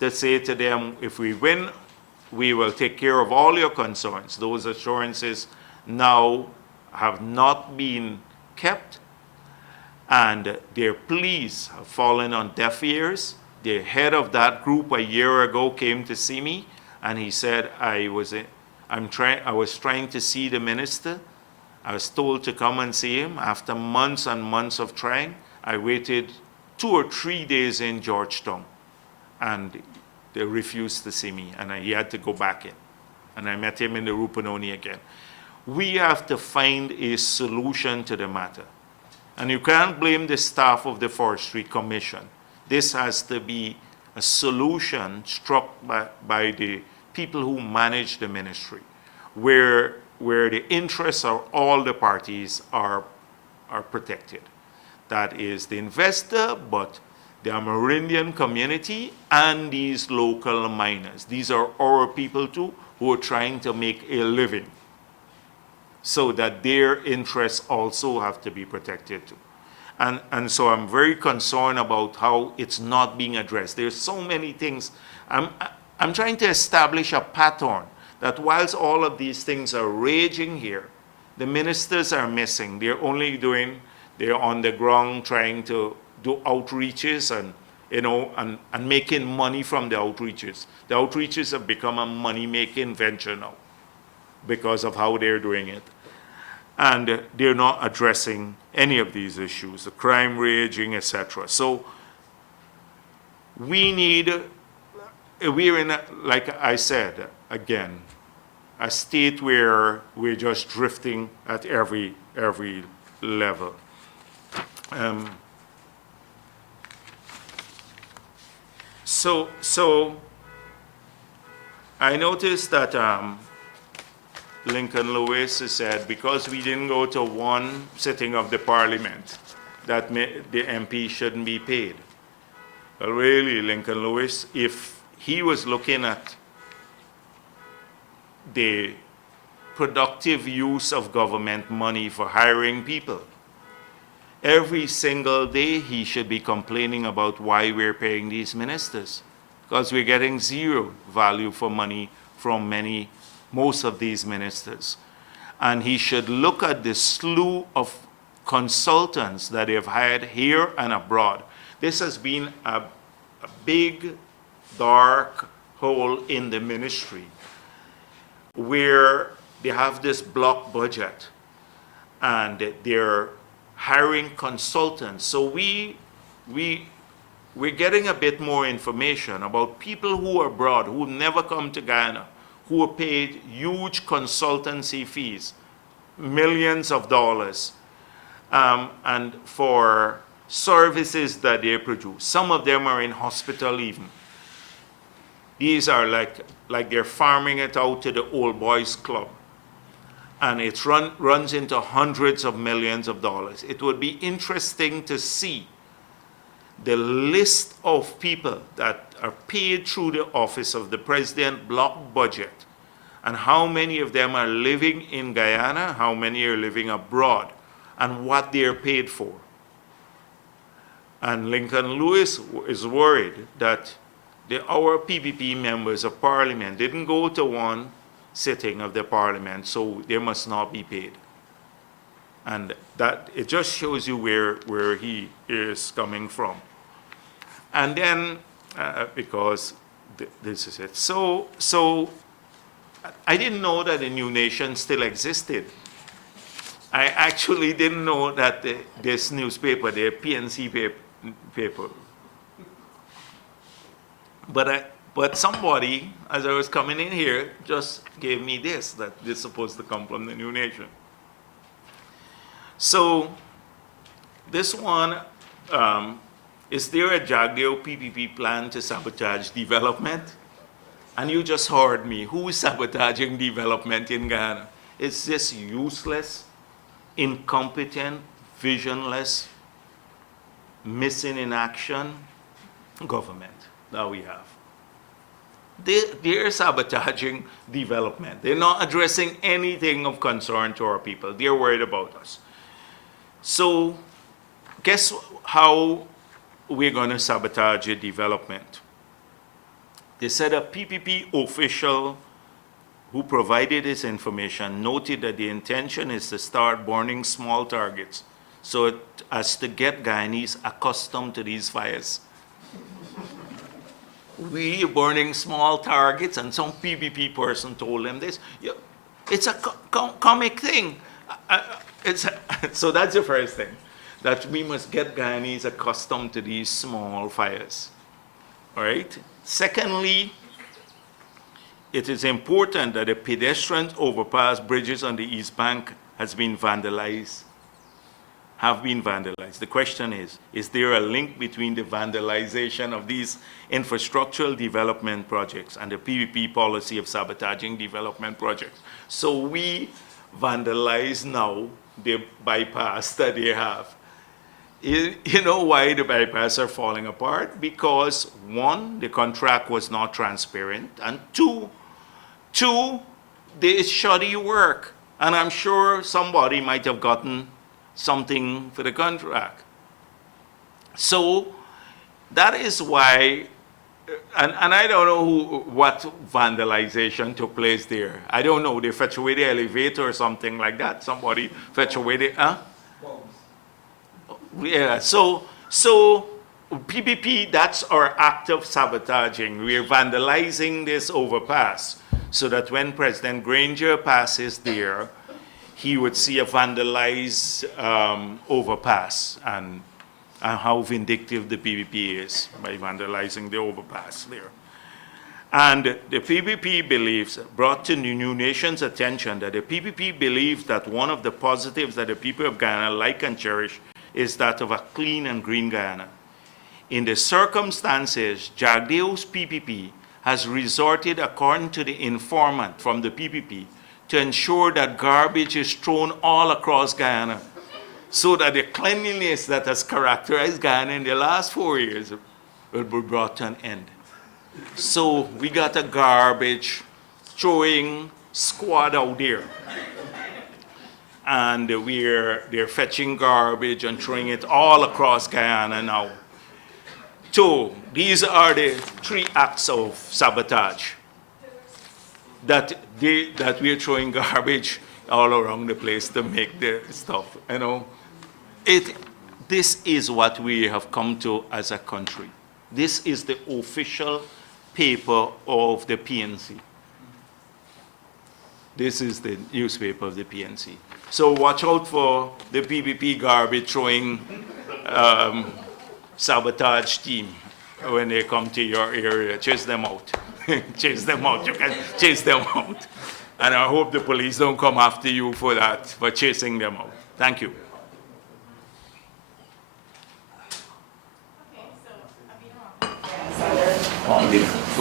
to say to them, if we win, we will take care of all your concerns. Those assurances now have not been kept, and their pleas have fallen on deaf ears. The head of that group a year ago came to see me, and he said, I was trying to see the minister. I was told to come and see him. After months and months of trying, I waited 2 or 3 days in Georgetown, and they refused to see me, and he had to go back in. And I met him in the Rupunoni again. We have to find a solution to the matter. And you can't blame the staff of the Forestry Commission. This has to be a solution struck by the people who manage the ministry, where the interests of all the parties are protected. That is the investor, but the Amerindian community and these local miners. These are our people too, who are trying to make a living, so that their interests also have to be protected too. And so I'm very concerned about how it's not being addressed. There's so many things. I'm trying to establish a pattern that whilst all of these things are raging here, the ministers are missing. They're on the ground trying to do outreaches and making money from the outreaches. The outreaches have become a money-making venture now because of how they're doing it. And they're not addressing any of these issues, the crime raging, etc. So we're in, like I said, again, a state where we're just drifting at every level. So I noticed that Lincoln Lewis has said, because we didn't go to one sitting of the parliament, that the MP shouldn't be paid. Well, really, Lincoln Lewis, if he was looking at the productive use of government money for hiring people, every single day he should be complaining about why we're paying these ministers, because we're getting zero value for money from most of these ministers. And he should look at the slew of consultants that they've hired here and abroad. This has been a big, dark hole in the ministry where they have this block budget and they're hiring consultants. So we're getting a bit more information about people who are abroad, who never come to Guyana, who are paid huge consultancy fees, millions of dollars, and for services that they produce. Some of them are in hospital even. These are like they're farming it out to the old boys club. And it runs into hundreds of millions of dollars. It would be interesting to see the list of people that are paid through the office of the president block budget, and how many of them are living in Guyana, how many are living abroad, and what they're paid for. And Lincoln Lewis is worried that our PPP members of parliament didn't go to one sitting of the parliament, so they must not be paid. And that, it just shows you where he is coming from. And then, because this is it. So I didn't know that the New Nation still existed. I actually didn't know that this newspaper, the PNC paper. But somebody, as I was coming in here, just gave me this, that this is supposed to come from the New Nation. So this one, is there a Jagdeo PPP plan to sabotage development? And you just heard me. Who is sabotaging development in Guyana? Is this useless, incompetent, visionless, missing in action government that we have? They're sabotaging development. They're not addressing anything of concern to our people. They're worried about us. So guess how we're going to sabotage the development? They said a PPP official who provided this information noted that the intention is to start burning small targets so as to get Guyanese accustomed to these fires. We are burning small targets, and some PPP person told them this. It's a comic thing. So that's the first thing, that we must get Guyanese accustomed to these small fires. All right? Vandalism it is important that the pedestrian overpass bridges on the East Bank have been vandalized. The question is there a link between the vandalization of these infrastructural development projects and the PPP policy of sabotaging development projects? So we vandalize now the bypass that they have. You know why the bypass are falling apart? Because one, the contract was not transparent, and two, there is shoddy work. And I'm sure somebody might have gotten something for the contract. So that is why, and I don't know what vandalization took place there. I don't know, they fetch away the elevator or something like that. Somebody fetch away the, yeah, so PPP, that's our act of sabotaging. We're vandalizing this overpass so that when President Granger passes there, he would see a vandalized overpass and how vindictive the PPP is by vandalizing the overpass there. And the PPP believes, brought to the new nation's attention, that the PPP believes that one of the positives that the people of Guyana like and cherish is that of a clean and green Guyana. In the circumstances, Jagdeo's PPP has resorted, according to the informant from the PPP, to ensure that garbage is thrown all across Guyana, so that the cleanliness that has characterized Guyana in the last 4 years will be brought to an end. So we got a garbage throwing squad out there. And they're fetching garbage and throwing it all across Guyana now. So these are the 3 acts of sabotage that we're throwing garbage all around the place to make the stuff, you know. This is what we have come to as a country. This is the official paper of the PNC. This is the newspaper of the PNC. So watch out for the PPP garbage throwing sabotage team when they come to your area. Chase them out. Chase them out. You can chase them out. And I hope the police don't come after you for that, for chasing them out. Thank you.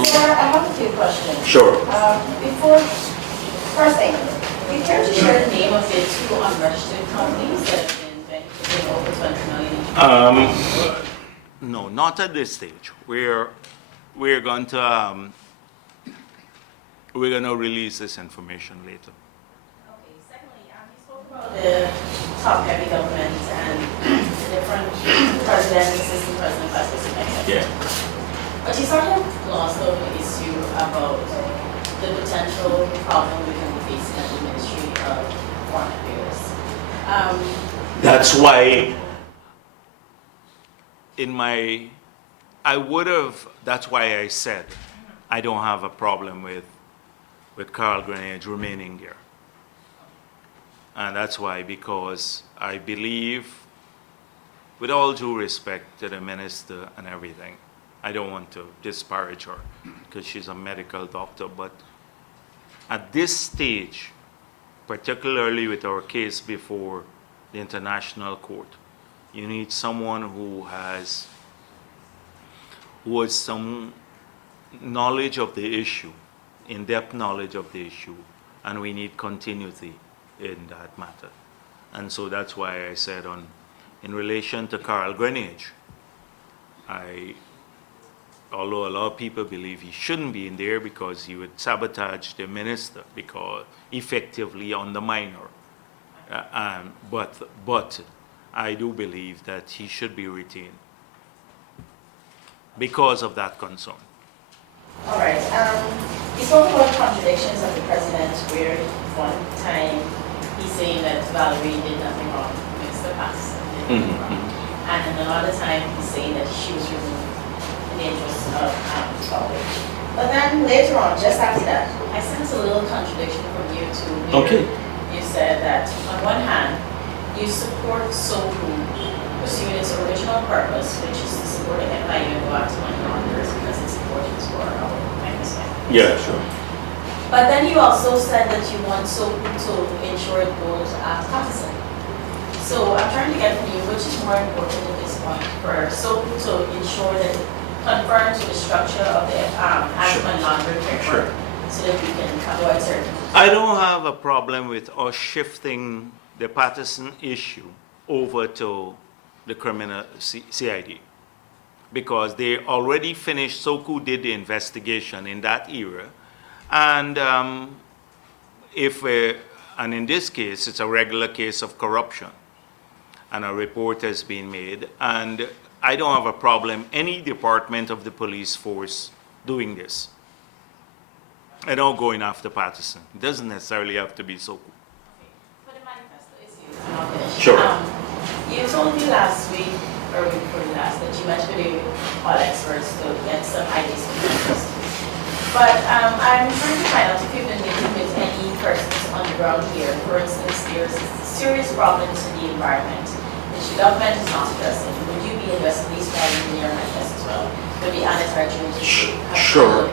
Sir, I have a few questions. Sure. First thing, do you care to share the name of the 2 unregistered companies that have been benefiting over 20 million each? No, not at this stage. We're going to release this information later. Okay. Secondly, you spoke about the top-heavy government and the different presidents, assistant president, vice president. Yeah. But you sort of glossed over the issue about the potential problem we can be facing at the Ministry of Foreign Affairs. That's why that's why I said I don't have a problem with Carl Greenidge remaining there. And that's why, because I believe, with all due respect to the minister and everything, I don't want to disparage her because she's a medical doctor, but at this stage, particularly with our case before the International Court, you need someone who has some knowledge of the issue, in-depth knowledge of the issue, and we need continuity in that matter. And so that's why I said in relation to Carl Greenidge, although a lot of people believe he shouldn't be in there because he would sabotage the minister because effectively undermine her. But I do believe that he should be retained because of that concern. All right. You spoke about contradictions of the president, where one time he's saying that Valerie did nothing wrong, Mr. Patterson did nothing wrong, and then another time he's saying that she was removed in the interest of the public. But then later on, just after that, I sense a little contradiction from you too. Okay. You said that on one hand, you support SOCU pursuing its original purpose, which is to support the FIU and go after money launderers because it's important for our membership. Yeah, sure. But then you also said that you want SOCU to ensure it goes after Patterson. So I'm trying to get from you, which is more important at this point, for SOCU to ensure that it conforms to the structure of the anti-money laundering framework, so that we can avoid certain. I don't have a problem with us shifting the Patterson issue over to the criminal CID because they already finished, SOCU did the investigation in that era, and and in this case, it's a regular case of corruption, and a report has been made, and I don't have a problem any department of the police force doing this. I don't going after Patterson. It doesn't necessarily have to be SOCU. Okay. For the manifesto issue, I'm not finished. Sure. You told me last week, or week before last, that you met with all experts to get some ideas from the manifesto. But I'm trying to find out if you've been meeting with any persons on the ground here. For instance, there's serious problems in the environment, which the government is not addressing. Would you be addressing these problems in your manifesto as well? Would the anti changes Sure.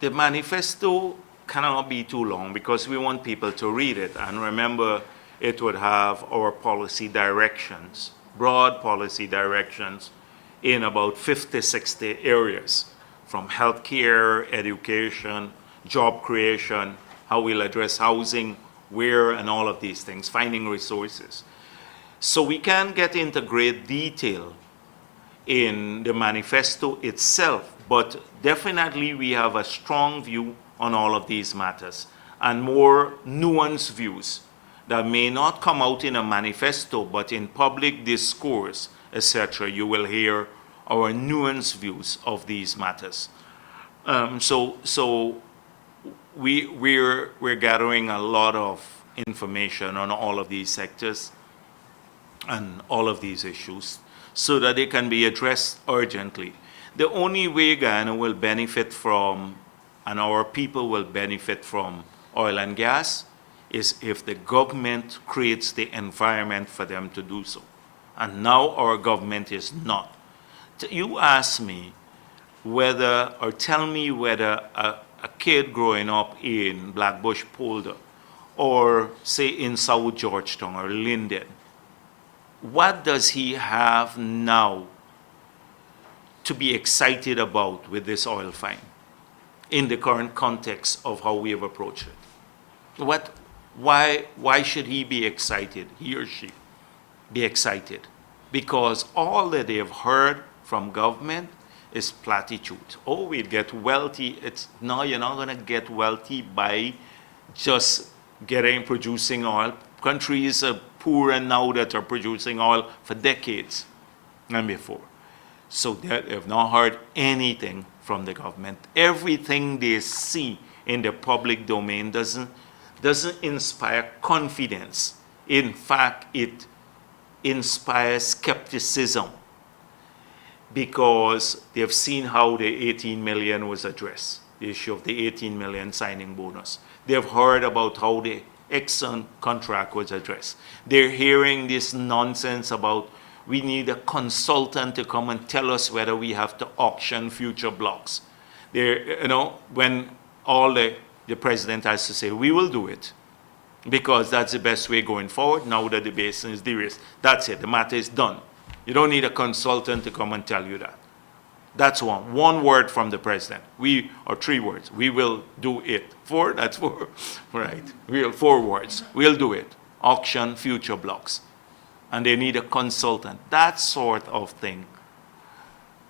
The manifesto cannot be too long because we want people to read it. And remember, it would have our policy directions, broad policy directions in about 50, 60 areas, from healthcare, education, job creation, how we'll address housing, where, and all of these things, finding resources. So we can get into great detail in the manifesto itself, but definitely we have a strong view on all of these matters and more nuanced views that may not come out in a manifesto, but in public discourse, etc. You will hear our nuanced views of these matters. So we're gathering a lot of information on all of these sectors and all of these issues so that they can be addressed urgently. The only way Guyana will benefit from, and our people will benefit from oil and gas, is if the government creates the environment for them to do so. And now our government is not. You ask me whether, or tell me whether a kid growing up in Blackbush Polder, or say in South Georgetown or Linden, what does he have now to be excited about with this oil find in the current context of how we have approached it? Why should he be excited, he or she be excited? Because all that they have heard from government is platitude. Oh, we'll get wealthy. No, you're not going to get wealthy by just producing oil. Countries are poor and now that are producing oil for decades and before. So they have not heard anything from the government. Everything they see in the public domain doesn't inspire confidence. In fact, it inspires skepticism because they've seen how the 18 million was addressed, the issue of the 18 million signing bonus. They've heard about how the Exxon contract was addressed. They're hearing this nonsense about we need a consultant to come and tell us whether we have to auction future blocks. When all the president has to say, we will do it because that's the best way going forward now that the basin is de-risked. That's it, the matter is done. You don't need a consultant to come and tell you that. That's one word from the president. Or 3 words. We will do it. 4, that's 4. Right. 4 words. We'll do it. Auction future blocks. And they need a consultant. That sort of thing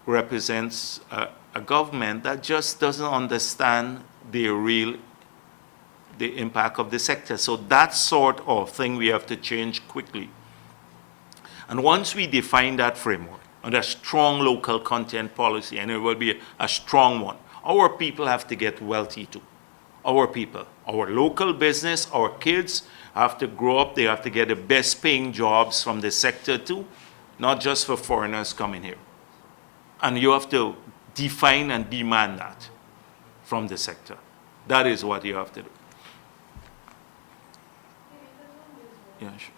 represents a government that just doesn't understand the impact of the sector. So that sort of thing we have to change quickly. And once we define that framework, and a strong local content policy, and it will be a strong one, our people have to get wealthy too. Our people, our local business, our kids have to grow up, they have to get the best paying jobs from the sector too, not just for foreigners coming here. And you have to define and demand that from the sector. That is what you have to do. Yeah, sure.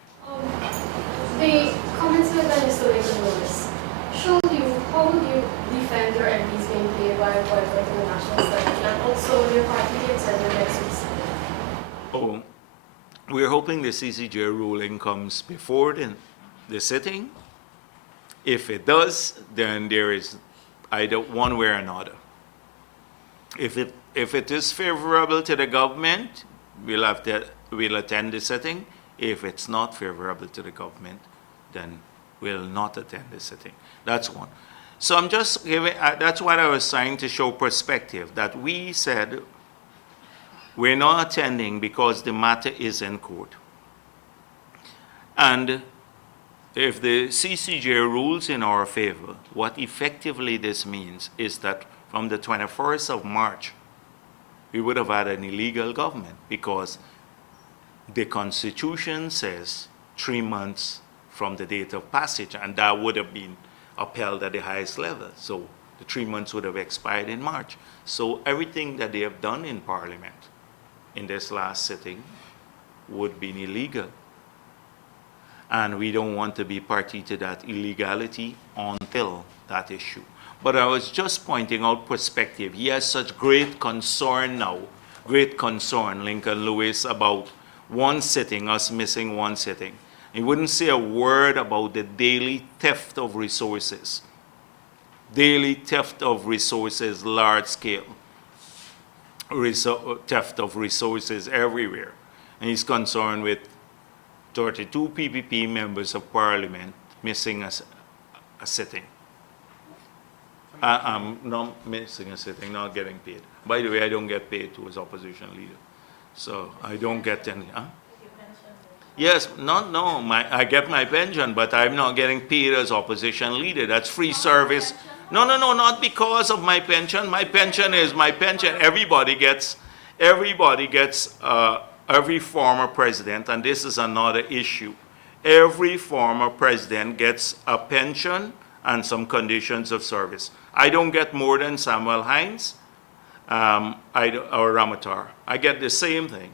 The comments made by Mr. Lewis showed you how would you defend your MPs being paid by boycotting the national strategy and also your party gets the next week? Oh, we're hoping the CCJ ruling comes before the sitting. If it does, then there is either one way or another. If it is favorable to the government, we'll attend the sitting. If it's not favorable to the government, then we'll not attend the sitting. That's one. So I'm just giving, that's what I was trying to show perspective, that we said we're not attending because the matter is in court. And if the CCJ rules in our favor, what effectively this means is that from the 21st of March, we would have had an illegal government because the Constitution says 3 months from the date of passage, and that would have been upheld at the highest level. So the 3 months would have expired in March. So everything that they have done in Parliament, in this last sitting would be illegal. And we don't want to be party to that illegality until that issue. But I was just pointing out perspective. He has such great concern now, great concern, Lincoln Lewis, about one sitting, us missing one sitting. He wouldn't say a word about the daily theft of resources. Daily theft of resources, large scale. Theft of resources everywhere. And he's concerned with 32 PPP members of parliament missing a sitting. I'm not missing a sitting, not getting paid. By the way, I don't get paid too as opposition leader. So I don't get any, huh? Yes, no, I get my pension, but I'm not getting paid as opposition leader. That's free service. No, not because of my pension. My pension is my pension. Everybody gets, every former president, and this is another issue, every former president gets a pension and some conditions of service. I don't get more than Samuel Hines or Ramatar. I get the same thing.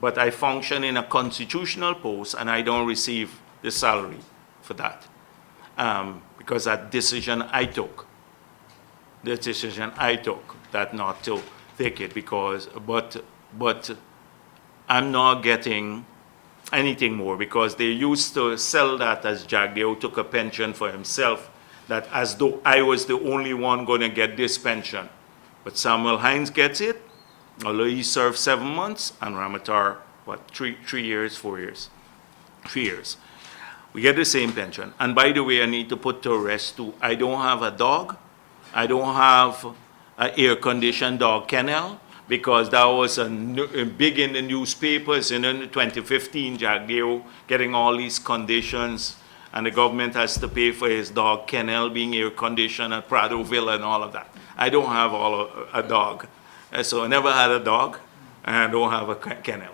But I function in a constitutional post and I don't receive the salary for that. Because that decision I took. The decision I took, that not to take it because, but I'm not getting anything more because they used to sell that as Jagdeo took a pension for himself, that as though I was the only one going to get this pension. But Samuel Hines gets it, although he served 7 months, and Ramatar, what, 3 years, 4 years? 3 years. We get the same pension. And by the way, I need to put to rest too, I don't have a dog. I don't have an air-conditioned dog kennel, because that was big in the newspapers in 2015, Jagdeo getting all these conditions, and the government has to pay for his dog kennel being air-conditioned at Pradoville and all of that. I don't have a dog. So I never had a dog, and I don't have a kennel.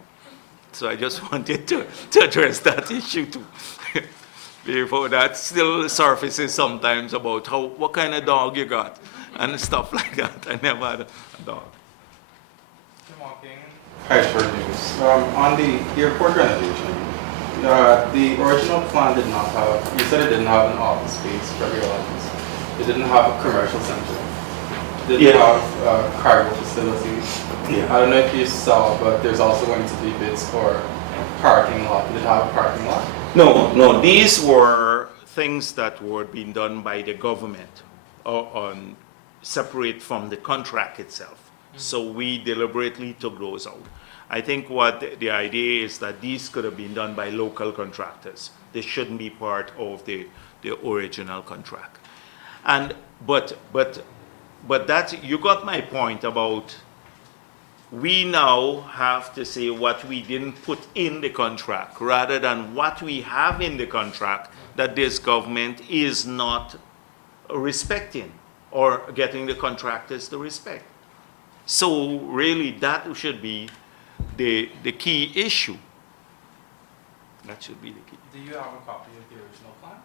So I just wanted to address that issue too. Before that still surfaces sometimes about what kind of dog you got and stuff like that. I never had a dog. Hi, short news. On the airport renovation, the original plan did not have, you said it didn't have an office space for airlines. It didn't have a commercial center. It didn't have cargo facilities. Yeah. I don't know if you saw, but there's also going to be bids for parking lot. Did it have a parking lot? No, these were things that were being done by the government on separate from the contract itself. So we deliberately took those out. I think what the idea is that these could have been done by local contractors. They shouldn't be part of the original contract. And but that, you got my point about we now have to say what we didn't put in the contract rather than what we have in the contract that this government is not respecting or getting the contractors to respect. So really that should be the key issue. That should be the key. Do you have a copy of the original plan?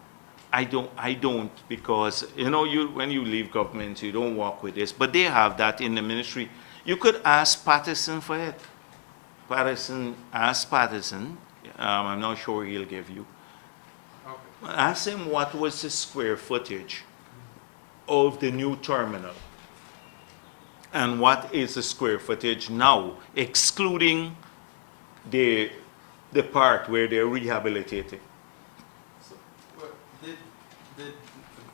I don't, because when you leave government, you don't work with this, but they have that in the ministry. You could ask Patterson for it. Ask Patterson. I'm not sure he'll give you. Okay. Ask him what was the square footage of the new terminal and what is the square footage now, excluding the part where they're rehabilitating. So, did the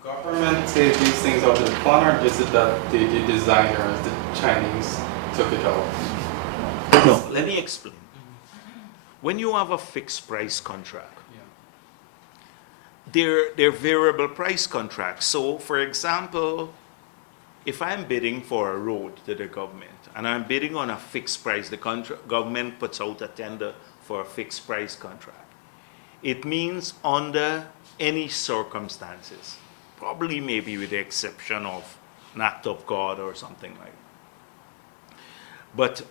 government take these things out of the plan, or is it that the designers, the Chinese, took it out? No, let me explain. When you have a fixed price contract, they're variable price contracts. So, for example, if I'm bidding for a road to the government and I'm bidding on a fixed price, the government puts out a tender for a fixed price contract. It means under any circumstances, probably maybe with the exception of an act of God or something like that. But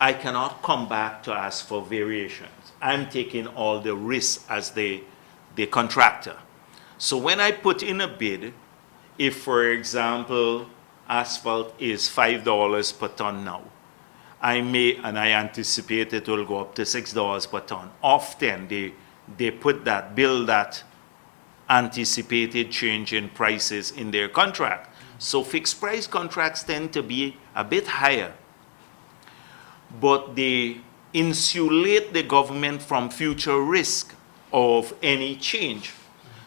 I cannot come back to ask for variations. I'm taking all the risks as the contractor. So when I put in a bid, if, for example, asphalt is $5 per ton now. I anticipate it will go up to $6 per ton. Often they build that anticipated change in prices in their contract. So fixed price contracts tend to be a bit higher, but they insulate the government from future risk of any change.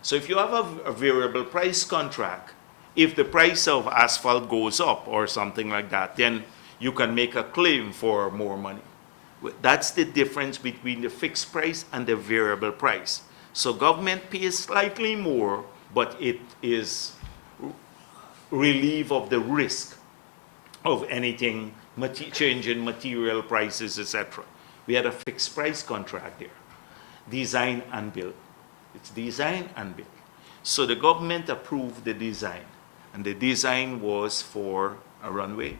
So if you have a variable price contract, if the price of asphalt goes up or something like that, then you can make a claim for more money. That's the difference between the fixed price and the variable price. So government pays slightly more, but it is relief of the risk of anything, change in material prices, etc. We had a fixed price contract there, design and build. It's design and build. So the government approved the design, and the design was for a runway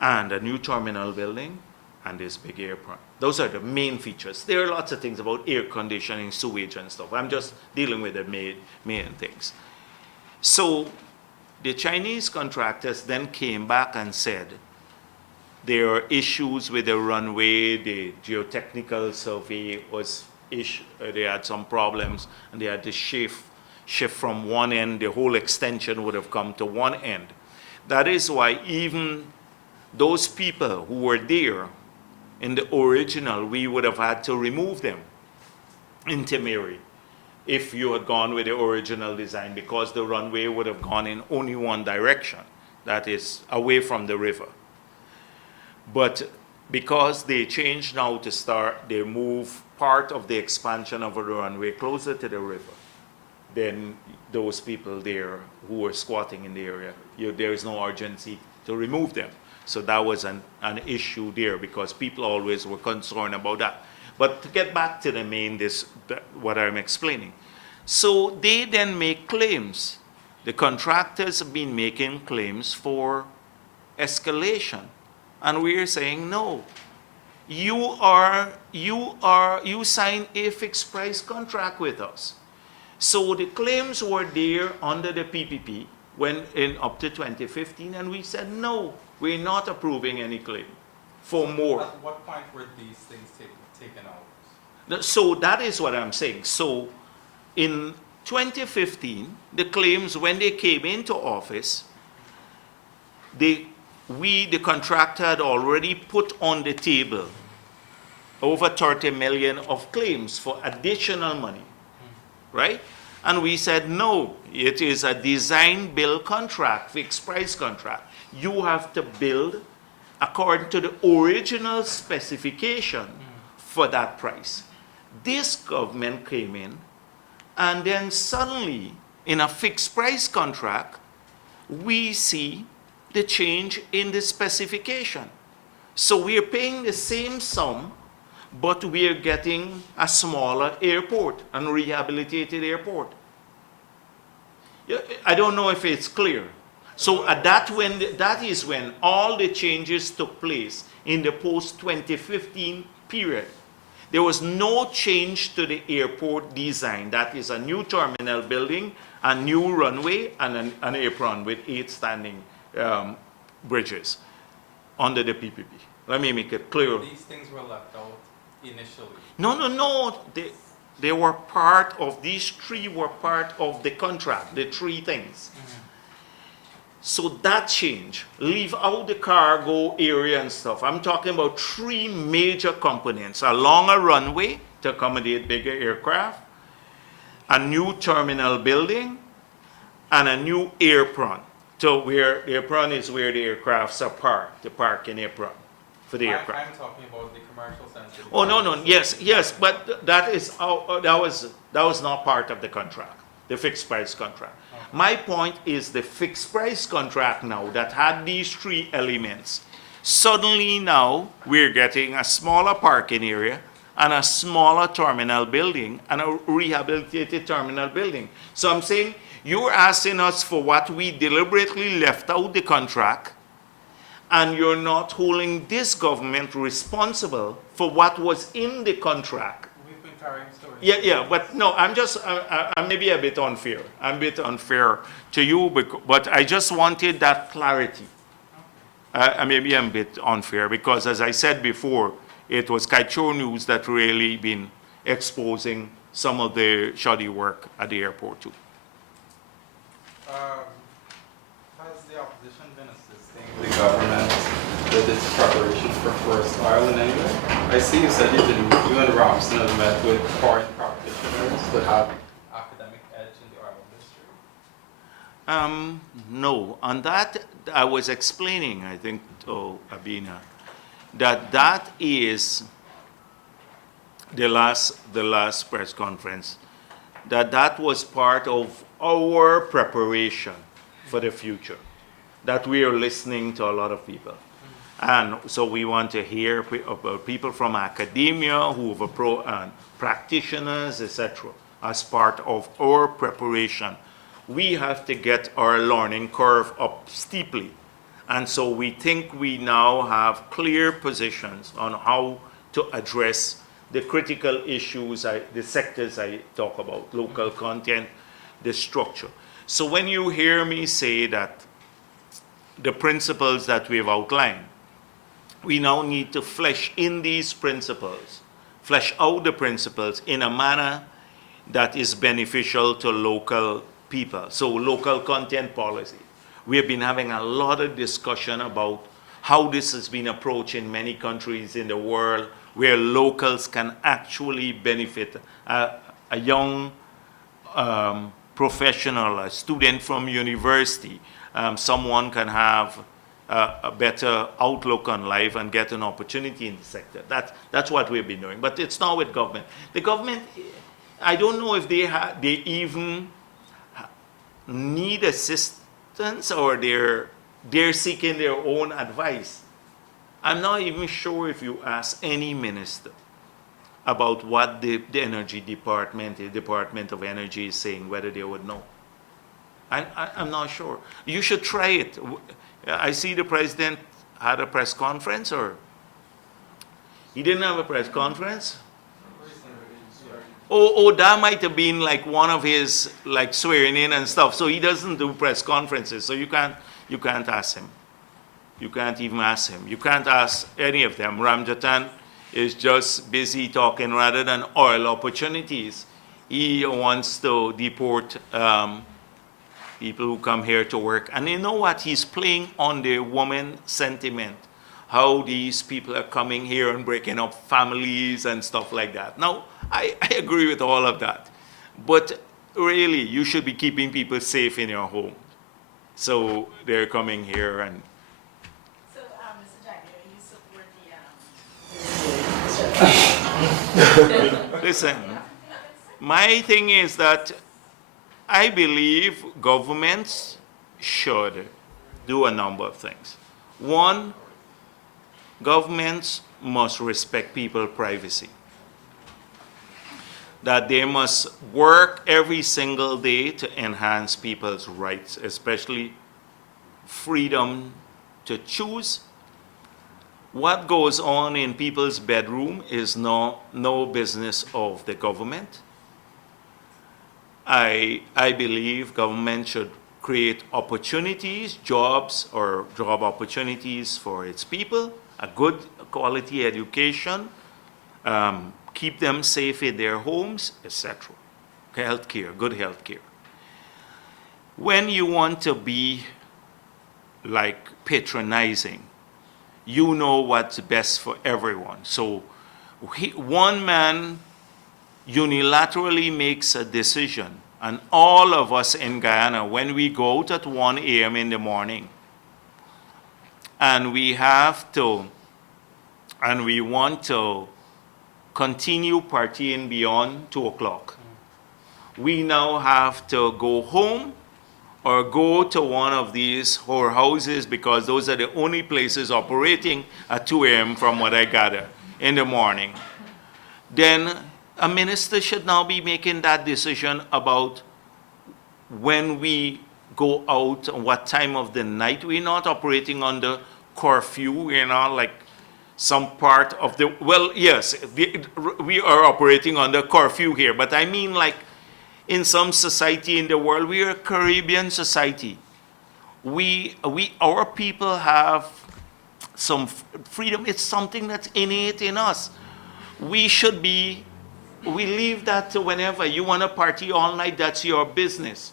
and a new terminal building and this big airport. Those are the main features. There are lots of things about air conditioning, sewage and stuff. I'm just dealing with the main things. So the Chinese contractors then came back and said there are issues with the runway, the geotechnical survey was they had some problems, and they had to shift from one end. The whole extension would have come to one end. That is why even those people who were there in the original, we would have had to remove them in Timeri if you had gone with the original design, because the runway would have gone in only one direction, that is away from the river. But because they changed now to start, they move part of the expansion of the runway closer to the river, then those people there who were squatting in the area, there is no urgency to remove them. So that was an issue there, because people always were concerned about that. But to get back to the main, what I'm explaining. So they then make claims. The contractors have been making claims for escalation. And we're saying, no, you signed a fixed price contract with us. So the claims were there under the PPP up to 2015, and we said, no, we're not approving any claim for more. At what point were these things taken out? So that is what I'm saying. So in 2015, the claims, when they came into office, the contractor had already put on the table over 30 million of claims for additional money, right? And we said, no, it is a design-build contract, fixed price contract. You have to build according to the original specification for that price. This government came in, and then suddenly, in a fixed price contract, we see the change in the specification. So we are paying the same sum, but we are getting a smaller airport, a rehabilitated airport. I don't know if it's clear. So that is when all the changes took place in the post-2015 period. There was no change to the airport design. That is a new terminal building, a new runway, and an apron with 8 standing bridges under the PPP. Let me make it clear. These things were left out initially. No. They were part of, these 3 were part of the contract, the 3 things. So that change, leave out the cargo area and stuff. I'm talking about 3 major components: a longer runway to accommodate bigger aircraft, a new terminal building, and a new apron. So where the apron is where the aircrafts are parked, the parking apron for the aircraft. I'm talking about the commercial center. Oh, no, yes, but that was not part of the contract, the fixed price contract. My point is the fixed price contract now that had these 3 elements, suddenly now we're getting a smaller parking area and a smaller terminal building and a rehabilitated terminal building. So I'm saying you're asking us for what we deliberately left out the contract, and you're not holding this government responsible for what was in the contract. We've been carrying stories. Yeah, but no, I'm maybe a bit unfair. I'm a bit unfair to you, but I just wanted that clarity. Maybe I'm a bit unfair because, as I said before, it was Kaichor News that really been exposing some of the shoddy work at the airport too. Has the opposition been assisting the government with its preparation for First Oil in any way? I see you said you and Robson have met with foreign practitioners that have academic edge in the oil industry. No, on that I was explaining, I think, to Abina, that is the last press conference, that was part of our preparation for the future, that we are listening to a lot of people. And so we want to hear about people from academia, who have practitioners, etc., as part of our preparation. We have to get our learning curve up steeply. And so we think we now have clear positions on how to address the critical issues, the sectors I talk about, local content, the structure. So when you hear me say that the principles that we've outlined, we now need to flesh in these principles, flesh out the principles in a manner that is beneficial to local people. So local content policy. We have been having a lot of discussion about how this has been approached in many countries in the world where locals can actually benefit. A young professional, a student from university, someone can have a better outlook on life and get an opportunity in the sector. That's what we've been doing. But it's not with government. The government, I don't know if they even need assistance or they're seeking their own advice. I'm not even sure if you ask any minister about what the energy department, the Department of Energy is saying, whether they would know. I'm not sure. You should try it. I see the president had a press conference, or he didn't have a press conference? Oh, that might have been like one of his like swearing in and stuff. So he doesn't do press conferences. So you can't ask him. You can't even ask him. You can't ask any of them. Ramjatan is just busy talking rather than oil opportunities. He wants to deport people who come here to work. And you know what? He's playing on the woman sentiment, how these people are coming here and breaking up families and stuff like that. Now, I agree with all of that. But really, you should be keeping people safe in your home. So they're coming here and... So, Mr. Jagdeo, you support the... Listen, my thing is that I believe governments should do a number of things. One, governments must respect people's privacy. That they must work every single day to enhance people's rights, especially freedom to choose. What goes on in people's bedroom is no business of the government. I believe government should create opportunities, jobs or job opportunities for its people, a good quality education, keep them safe in their homes, etc. Healthcare, good healthcare. When you want to be like patronizing, you know what's best for everyone. So one man unilaterally makes a decision, and all of us in Guyana, when we go out at 1 a.m. in the morning, and we want to continue partying beyond 2 o'clock, we now have to go home or go to one of these whorehouses, because those are the only places operating at 2 a.m. from what I gather in the morning. Then a minister should now be making that decision about when we go out and what time of the night. We're not operating under curfew. We're not like some part of the, well, yes, we are operating under curfew here, but I mean like in some society in the world, we are a Caribbean society. Our people have some freedom. It's something that's innate in us. We should be, we leave that to whenever you want to party all night, that's your business.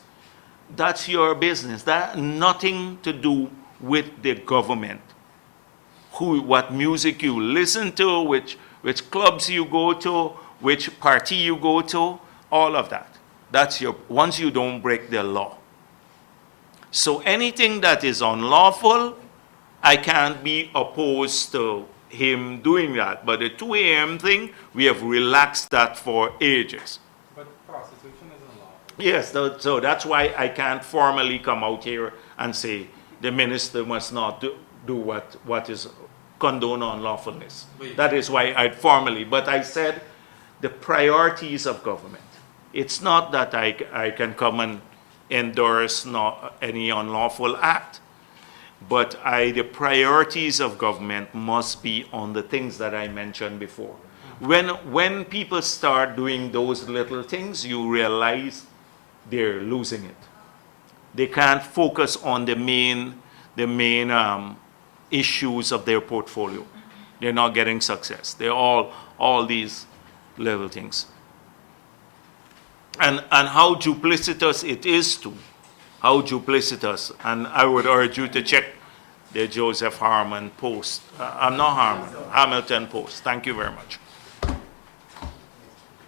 That's your business. That nothing to do with the government. What music you listen to, which clubs you go to, which party you go to, all of that. That's your, once you don't break the law. So anything that is unlawful, I can't be opposed to him doing that. But the 2 a.m. thing, we have relaxed that for ages. But prostitution is unlawful. Yes, so that's why I can't formally come out here and say the minister must not do what is condone unlawfulness. That is why I formally, but I said the priorities of government. It's not that I can come and endorse any unlawful act, but the priorities of government must be on the things that I mentioned before. When people start doing those little things, you realize they're losing it. They can't focus on the main issues of their portfolio. They're not getting success. They're all these little things. And how duplicitous it is too. How duplicitous. And I would urge you to check the Joseph Harmon post. I'm not Harmon, Hamilton post. Thank you very much.